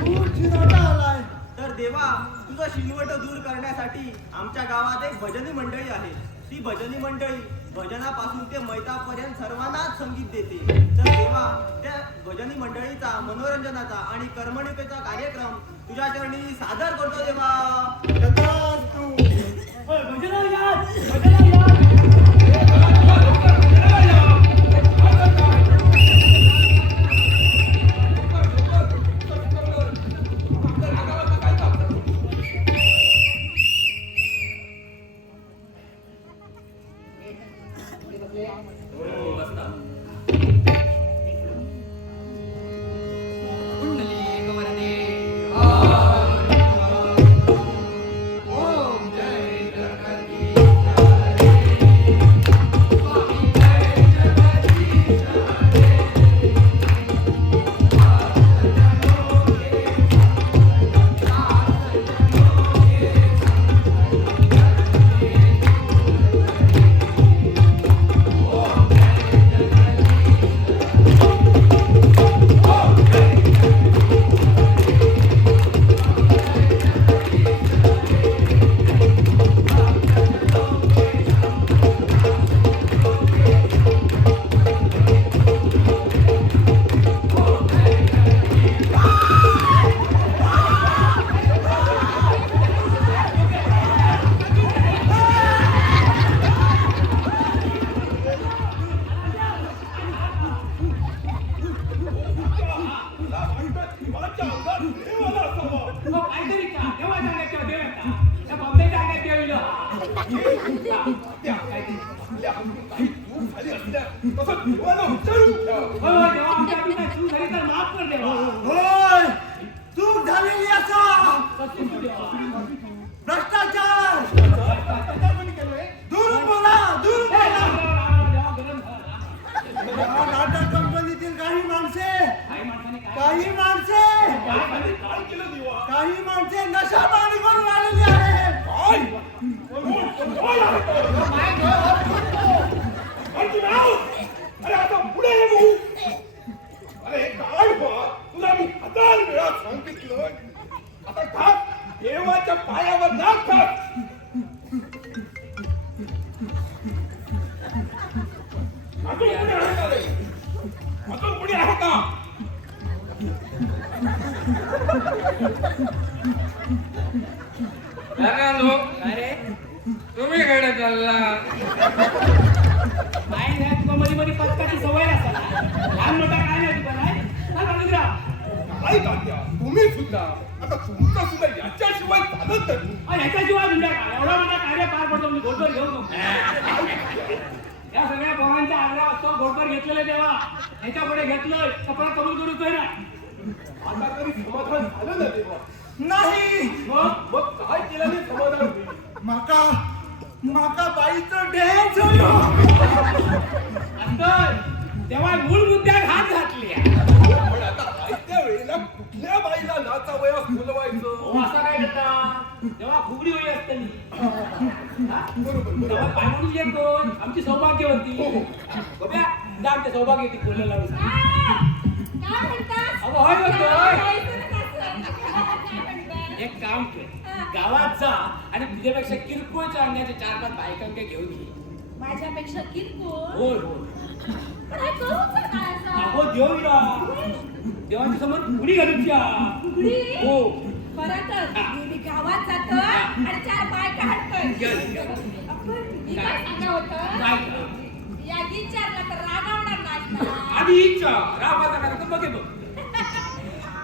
खूप चिरवटा आलाय. तर देवा तुझं शिनवट दूर करण्यासाठी आमच्या गावात एक भजनी मंडळी आहे. ती भजनी मंडळी भजनापासून ते मैतापर्यंत सर्वांनाच संगीत देते. तर देवा त्या भजनी मंडळीचा मनोरंजनाचा आणि करमणुकीचा कार्यक्रम तुझ्या चरणी सादर करतो देवा. तथास्तु. भजनाला याद भजनाला याद. होय चूक झालेली असा भ्रष्टाचार दूर बोला दूर बोला. या नाटक कंपनीतील काही माणसे नशा पाणी करून आलेली आहे. अरे आता पुढे ये भाऊ. अरे काय बा तुला मी 1000 वेळा सांगितलं आता का देवाच्या पायावर नाक टाक. अजून पुढे आहे का रे? अजून पुढे आहे का? अरे तुम्ही कडे चालला नाही नाही तुला मध्ये मध्ये पचकाची सवय असेल लहान मोठा काय नाही तुला नाही हा बालुद्रा. काय तात्या तुम्ही सुद्धा आता तुमचं सुद्धा याच्याशिवाय चालत नाही. ह्याच्याशिवाय तुमच्या काय एवढा मोठा कार्य पार पडतो मी घोटभर घेऊ नको. या सगळ्या पोरांच्या आग्रह असतो घोटभर घेतलेले तेव्हा ह्याच्या पुढे घेतलं कपडा कबूल करूच ना. आता तरी समाधान झालं ना देवा. नाही मग काय केल्याने समाधान होईल. माका बाईचं डेच होईल. अंतर तेव्हा मूळ मुद्द्यात हात घातले. पण आता आयत्या वेळेला कुठल्या बाईला नाचावयास बोलवायचं अहो, असा काय करता तेव्हा फुगडी होई असते बरोबर तेव्हा बरोबर काय म्हणून येत कोण आमची सौभाग्यवती बघ्या जा आमच्या सौभाग्यवती बोलायला लावून काय म्हणतास? अगं, होय म्हणतोय. जायचं ना कसं? काय म्हणतास? एक काम कर गावात जा आणि तुझ्यापेक्षा किरकोळच्या अंगाच्या 4-5 बायकांका घेऊन ये माझ्यापेक्षा किरकोळ होय होय पण हे करूच काय असं? अहो देऊया देवाच्या समोर फुगडी घालूच्या फुगडी? हो परतच हा. मी गावात जातो आणि 4 बायका हाणतोय. Yes, yes. मी काय सांगा होतं? काय का? या विचारलं तर रागावणार नाचता. आधी इच्छा रामाचा काय तर बघे बघ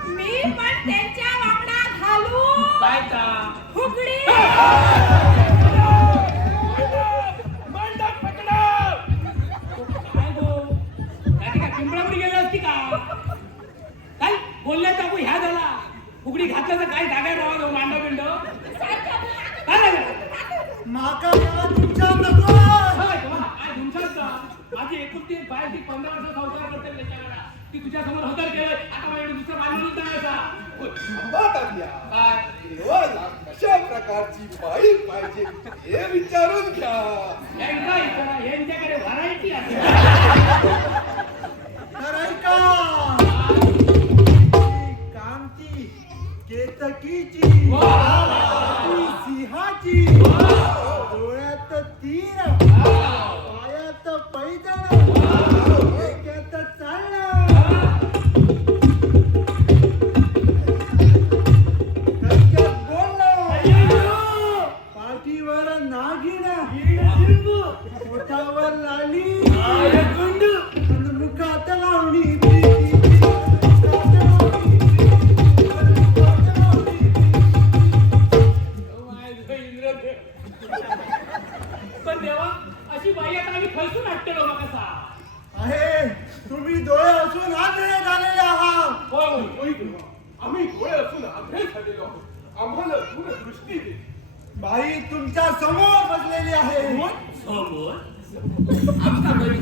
मी पण त्यांच्या वांगडा घालू काय का फुगडी. मंडप पकडा काय गो काय पिंपळापुरी गेली असती का काय बोलण्याचा अगो ह्या झाला फुगडी घातलं तर काय जागा राहा जाऊ मांडव बिंड काय झालं माका देवा तुमच्या नको होय, तेव्हा काय तुमच्याच का माझी एकुलती एक बाय ती 15 वर्ष संसार करते त्याच्याकडे ती तुझ्या समोर हजर केलं आता माझ्याकडे दुसरं मानून द्यायचा थांबा तात्या. काय देवाला कशा प्रकारची बाई पाहिजे हे विचारून घ्या यांचा इच्छा यांच्याकडे व्हरायटी आहे तर ऐका ती कामती केतकीची ती सिंहाची डोळ्यात तीर पायात पैजण डोक्यात चालणं डोक्यात बोलणं पाठीवर नागिन पोटावर लाली आणि मुखात लावणी पण देवा अशी बाई आता आम्ही खलसून हटलो मग कसा आहे तुम्ही डोळे असून आंधळे झालेले आहात होय होय होय देवा. आम्ही डोळे असून आंधळे झालेलो आहोत आम्हाला दूरदृष्टी दे बाई तुमच्या समोर बसलेली आहे समोर आमचा बैल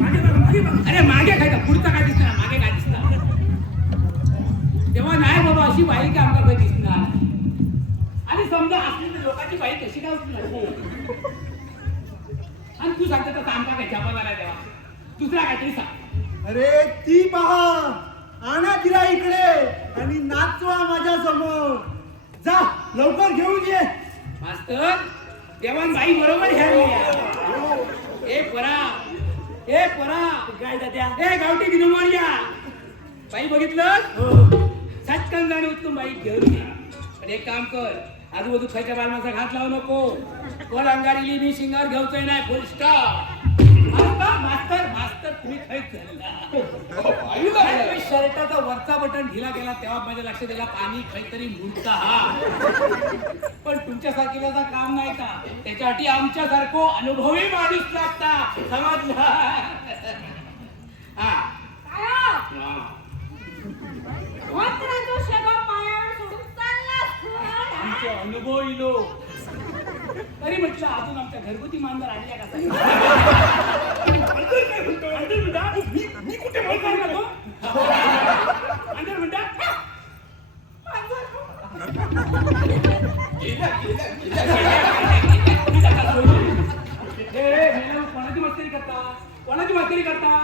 मागे बघ, मागे बघ. अरे मागे काय का पुढचा काय दिसणार मागे काय दिसणार तेव्हा नाही बाबा अशी बाई की आमका काही दिसणार आणि समजा असली तर लोकांची बाई कशी काय असणार आणि तू सांगते तर आमका काय छापा झाला तेव्हा दुसरा काहीतरी सांग अरे ती पहा आणा तिला इकडे आणि नाचवा माझ्या समोर जा लवकर घेऊन ये मास्तर देवान बाई बरोबर ह्या ए परा काय दाद्या ए गावठी दिनोवर या बाई बघितलं सटकन जाणे उत्तम बाई घेऊन ये पण एक काम कर आजूबाजू खायच्या बालमाचा घात लावू नको कोण अंगारीली मी शिंगार घेऊचोय नाही फुल स्टॉप मास्तर मास्तर तुम्ही खायच झालेला शर्टाचा वरचा बटन ढिला गेला तेव्हा माझ्या लक्षात दिला पाणी काहीतरी मुडता हा पण तुमच्यासारखीला तर काम नाही का त्याच्यासाठी आमच्यासारखो अनुभवी माणूस लागता समजला हा काय? वस्त्राचं शेगो पायावर सोडून चाललास खरं? आमचे अनुभवी लोक तरी म्हटलं अजून आमच्या घरगुती मांजर आणल्या का मी कुठे मांजर ना तो मांजर म्हणता कोणाची मस्करी करता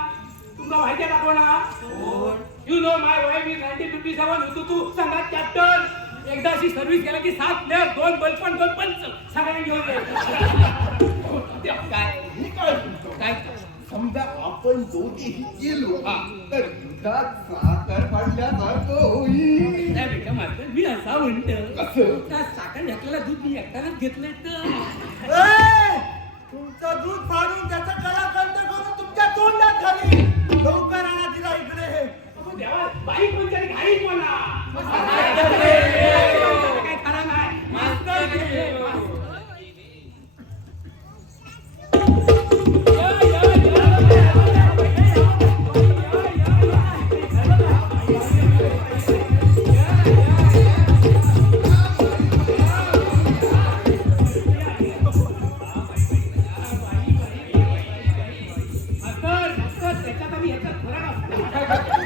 तुमचा माहिती आहे दाखवणार you know my wife is 1957 होतो तू सांगा कॅप्टन एकदा अशी सर्व्हिस केला की 7 प्लेअर 2 बलपण 2 पंच सगळ्यांनी घेऊन जाईल काय मी काय म्हणतो काय समजा आपण दोघेही गेलो तर दुधात साखर पडल्यासारखं होईल नाही बेटा मास्तर मी असा म्हणतो कसं? त्या साखर घातलेलं दूध मी एकट्यानंच घेतलंय तर ए! तुमचं दूध फाडून त्याचा कलाकंद करून तुमच्या तोंडात घाली लवकर आणा तिला इकडे अहो देवा बाई कोणतरी घाई बोला काय खरं नाही मास्तर त्याच्यात आणि ह्याच्यात फरक असतो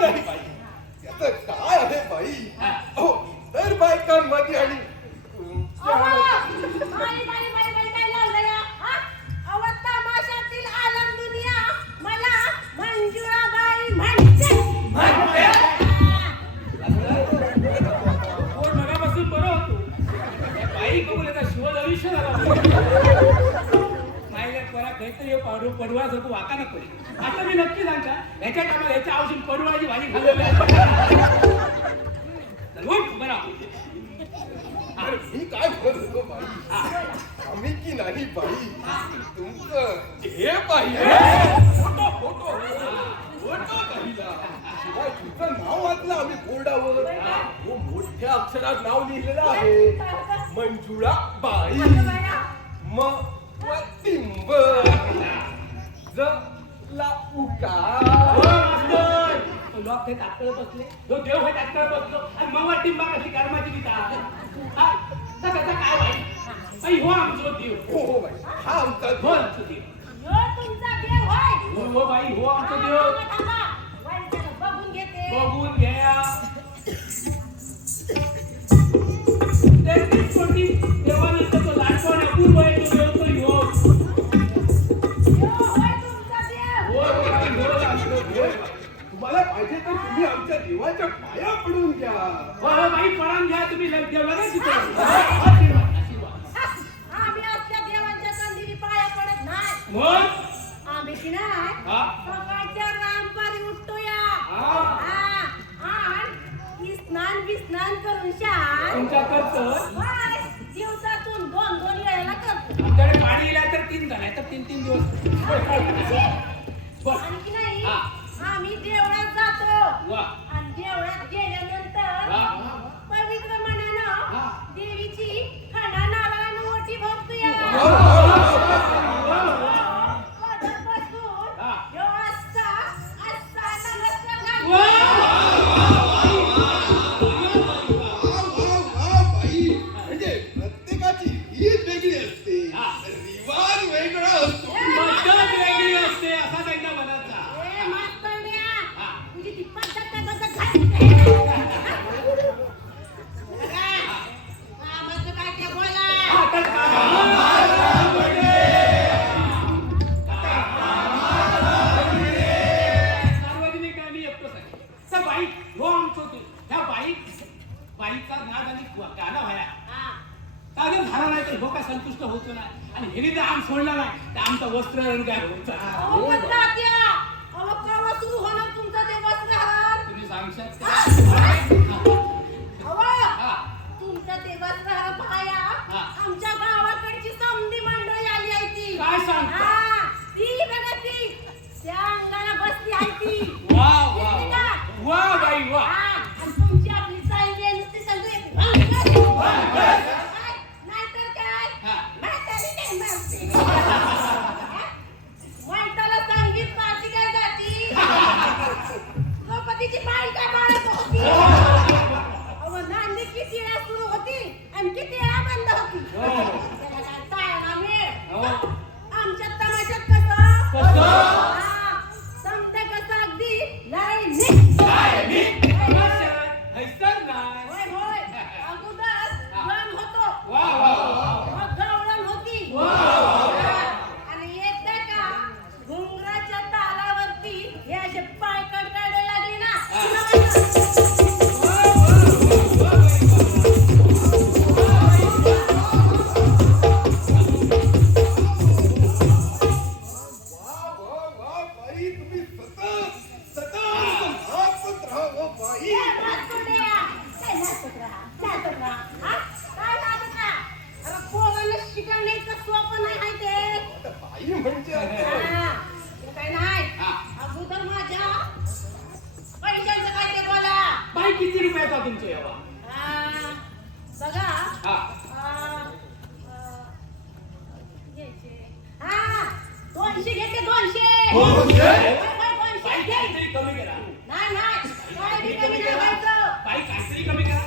नाही बाई याचं काय आहे बाई अहो इतर बायकांमध्ये आणि तुमच्या- बाई काय लावलं या हा? अहो, तमाशातील आलम दुनिया मला मंजुळाबाई म्हणते. पोट मगापासून बरं होतो बाई बघून याचा शोध आयुष्य झाला माहिती परा काहीतरी पडवासारखं वाका नको आता मी नक्की सांगता ह्याच्या टायमाला ह्याच्या औषध पडवाची भाजी खाल्लेली आहे बरं अरे मी काय म्हणत होतो बाई आम्ही की नाही बाई तुमचं हे पाहिजे फोटो फोटो फोटो पाहिला शिवाय तुमचं नाव वाचलं आम्ही बोर्डावर हो मोठ्या अक्षरात नाव लिहिलेलं आहे मंजुळा बाई मतिंब जला उकार लॉक हे टाकळ बसले जो देव हे टाकळ बसलो आणि मग टिंबा कशी कर्माची गीता त्याचा काय बाई हो आमचो देव हो हो बाई हा आमचा हो आमचो देव ह्यो तुमचा देव होय. हो बाई हो आमचो देव थांबा, वाईट बघून घेते. बघून घ्या 33 कोटी देवानंतर तो लाटवण अपूर्व आहे तो देव तो ह्यो ह्यो होय तुमचा देव. हो बाई हो आमचो देव तुम्हाला पाहिजे तर तुम्ही आमच्या देवाच्या पाया पडून घ्या हो बाई पळून घ्या तुम्ही देवला नाही तिथं आम्ही असल्या देवांच्या कंदीली पाया पडत नाही. मग आम्ही की नाही हा. सकाळच्या रामपारी उठतोया. हा. आणि स्नान बिस्नान करून शान तुमच्या करतो दिवसातून 2-2 वेळेला करतो. आमच्याकडे पाणी येईल तर 3 झाले तर 3 दिवस बस आणि की नाही हा. आम्ही देवळात जातो. वा आणि देवळात गेल्यानंतर वा. पवित्र हा. मनानं देवीची खंडा नारळानं ओटी भोगतोया. पदर बसून हा. ह्यो असा नमस्कार घालतो. वा. म्हणजे प्रत्येकाची रीत वेगळी असते हा. रिवाज वेगळा असतो पद्धत वेगळी असते असा त्यांच्या मनाचा ए मास्तरण्या, हा. तुझी ती पद्धत काय बघत घालते. कामाचं काय ते बोला. सार्वजनिक आम्ही एकटोच आहे त्या बाईक हो आमचो ते ह्या बाईकचा नाद आणि गाणं व्हाया हा. साधन झाला नाही तर हो काय संतुष्ट होतो ना आणि हे जर आम सोडला नाही तर आमचं वस्त्र रंग काय होतं अहो पण तात्या, अहो केव्हा सुरू होणार तुमचं ते वस्त्रहरण? तुम्ही सांगशात अहो, हा. तुमचं ते वस्त्रहरण पाहाया हा. आमच्या गावाकडची समधी मंडळी आली आहे ती. काय सांगता? हा, ती बघा ती त्या अंगाला बसली आहे ती. वा वा दिसली का? वा बाई वा हा, आणि तुमची आपली चालली आहे नुसती सगळी नाहीतर काय हा. म्हातारी काय मारते. मैताला संगीत मारती काय जाती द्रौपदीची पाय काय बाळत होती. अहो नांदी किती वेळा सुरू होती आणि किती वेळा बंद होती. त्याला काय चालना मिळ. हो. आमच्या तमाशात कसं कसं? हा, समजा कसं अगदी लाईनीत. हैसर नाही होय होय अगोदर गण होतो. वा वा मग गवळण होती. आणि एकदा का घुंगराच्या तालावरती हे असे पाय कडकायला लागले ना वा वा वा बाई तुम्ही सतत नाचत राहा बाई ए, नाचतोड्या. काय नाचत राहा, नाचत राहा. हा? काय नाचत राहा? अरे पोरांना शिकवणे इतकं सोपं नाही आहे ते. आता बाई म्हणजे आता हा, ते काय नाही. हा. अगोदर माझ्या पैशांचं काय ते बोला. बाई किती रुपयाचा तुमचं यावा हा, बघा हा घ्यायचे. हा, 200 घेते 200. 200? होय, होय, 200 बाई घे. काहीतरी कमी करा नाही नाही काय बी कमी नाही व्हायचं. बाई काहीतरी कमी करा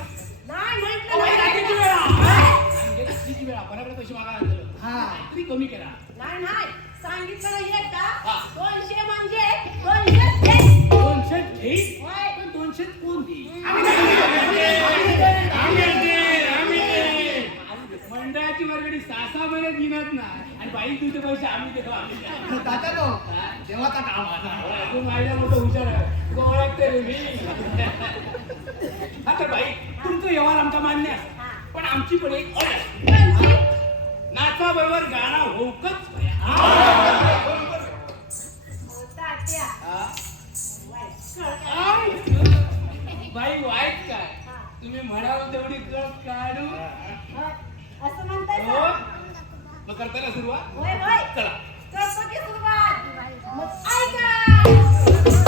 नाही म्हटलं बाई नाही. किती वेळा म्हणजे किती वेळा कोणाकडे पैसे मागायला लागलं काहीतरी कमी करा नाही नाही सांगितलं नाही का हा. 200 म्हणजे 200 घे. 200 घेईल होय नाही आणि बाई तुझे पैसे आम्ही देतो आम्ही दादा तो देवाचा काम आहे. तू माझ्या मोठं हुशार आहे तुला ओळखते रे मी हा तर बाई तुमचं व्यवहार आमचा मान्य आहे पण आमची पण एक अट आहे. नाचा बरोबर गाणं होकच तात्या हा? वाईट कळ. बाई वाईट काय तुम्ही म्हणाल तेवढी कळ काढू असं म्हणताय हो का? मग करताना सुरुवात होय होय चला करतो की सुरुवात मग ऐका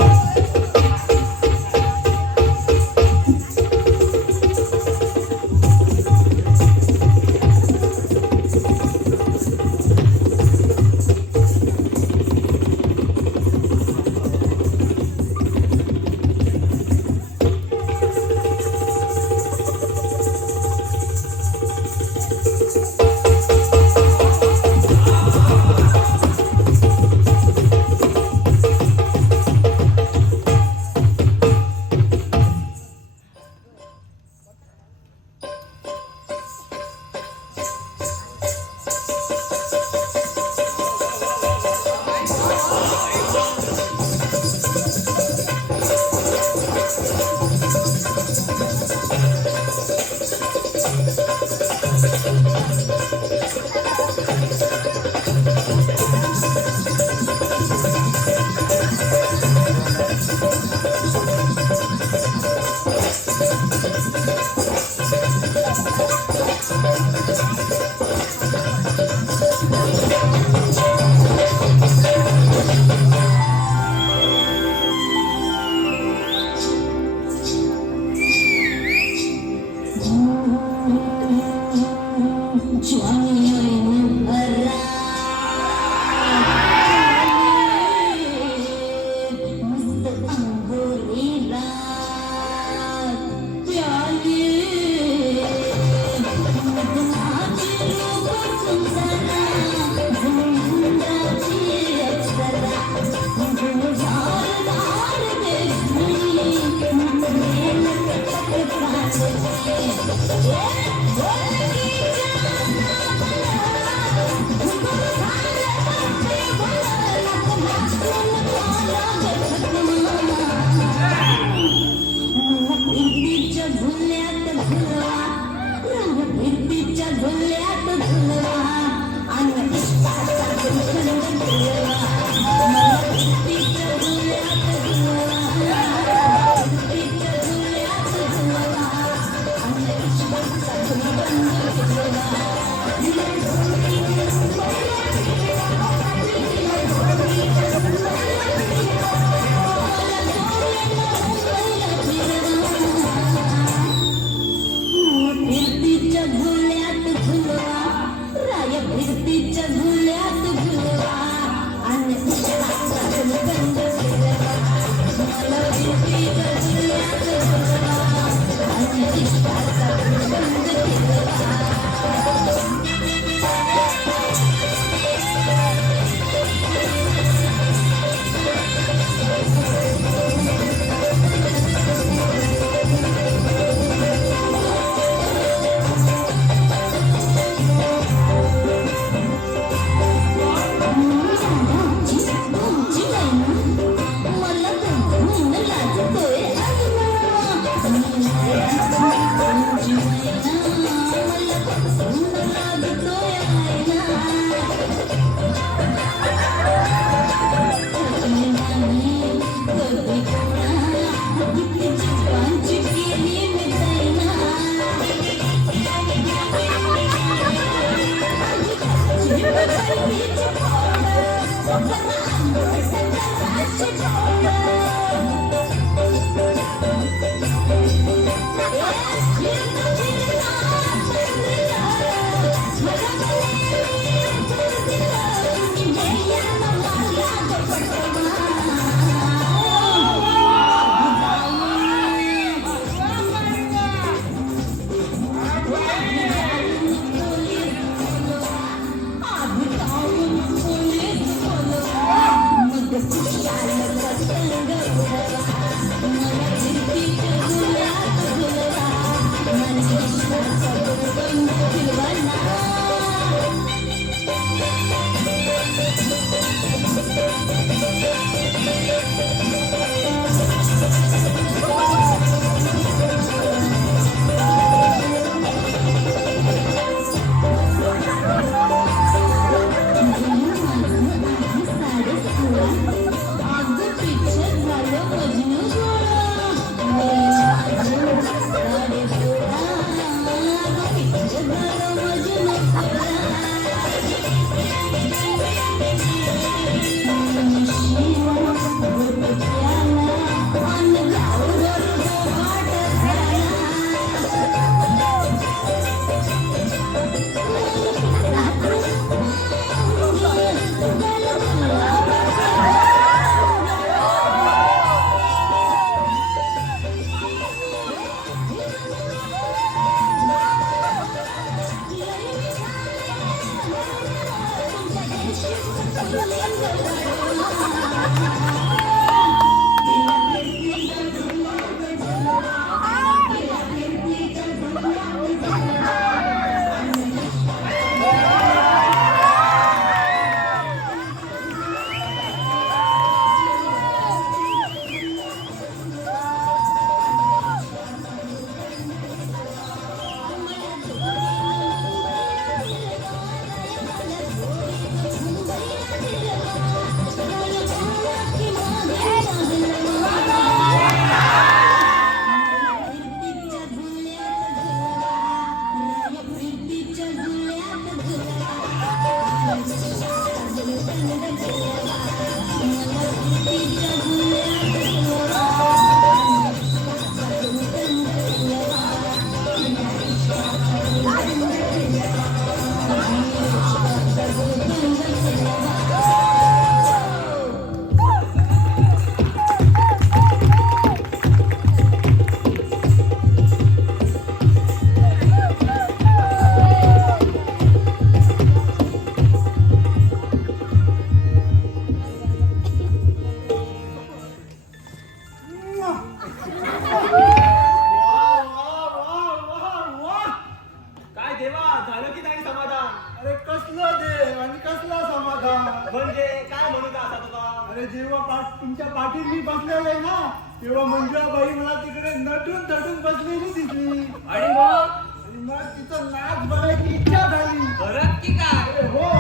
आहे ना तेव्हा मंजुळाबाई मला तिकडे नटून तटून बसलेली दिसली आणि मग आणि मग तिचं नाच बघायची इच्छा झाली परत की काय अरे हो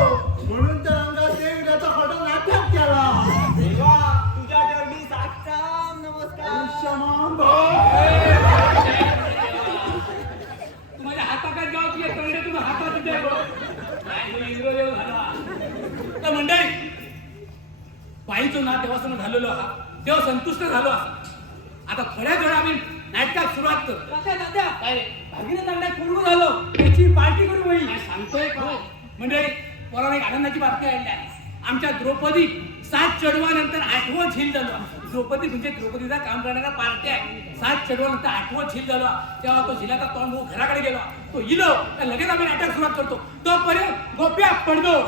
म्हणून त्या रंगादेव याचा फोटो नाटक केला देवा तुझ्या चरणी साष्टांग नमस्कार आयुष्यमान तू माझ्या हाताकात गाव तुझ्या तंगडे तुम्ही हातात द्या नाही इंद्रदेव झाला तर मंडळी बाईचं ना देवासमोर झालेलो हा देव संतुष्ट झालो आता थोड्याच वेळा आम्ही नाटकात सुरुवात करतो दादा काय भागीरथ तांड्यात पूर्ण झालो त्याची पार्टी करू बाई काय सांगतोय का मंडळी पौराणिक आनंदाची बातमी आणल्या आमच्या द्रौपदी 7 चढवानंतर 8वं झील झालं द्रौपदी म्हणजे द्रौपदीचा काम करणारा पार्टी आहे 7 चढवानंतर 8वं झील झालं तेव्हा तो झिलाचा तोंड घराकडे गेला तो इलो तर लगेच आम्ही नाटक सुरुवात करतो तोपर्यंत गोप्या पडदो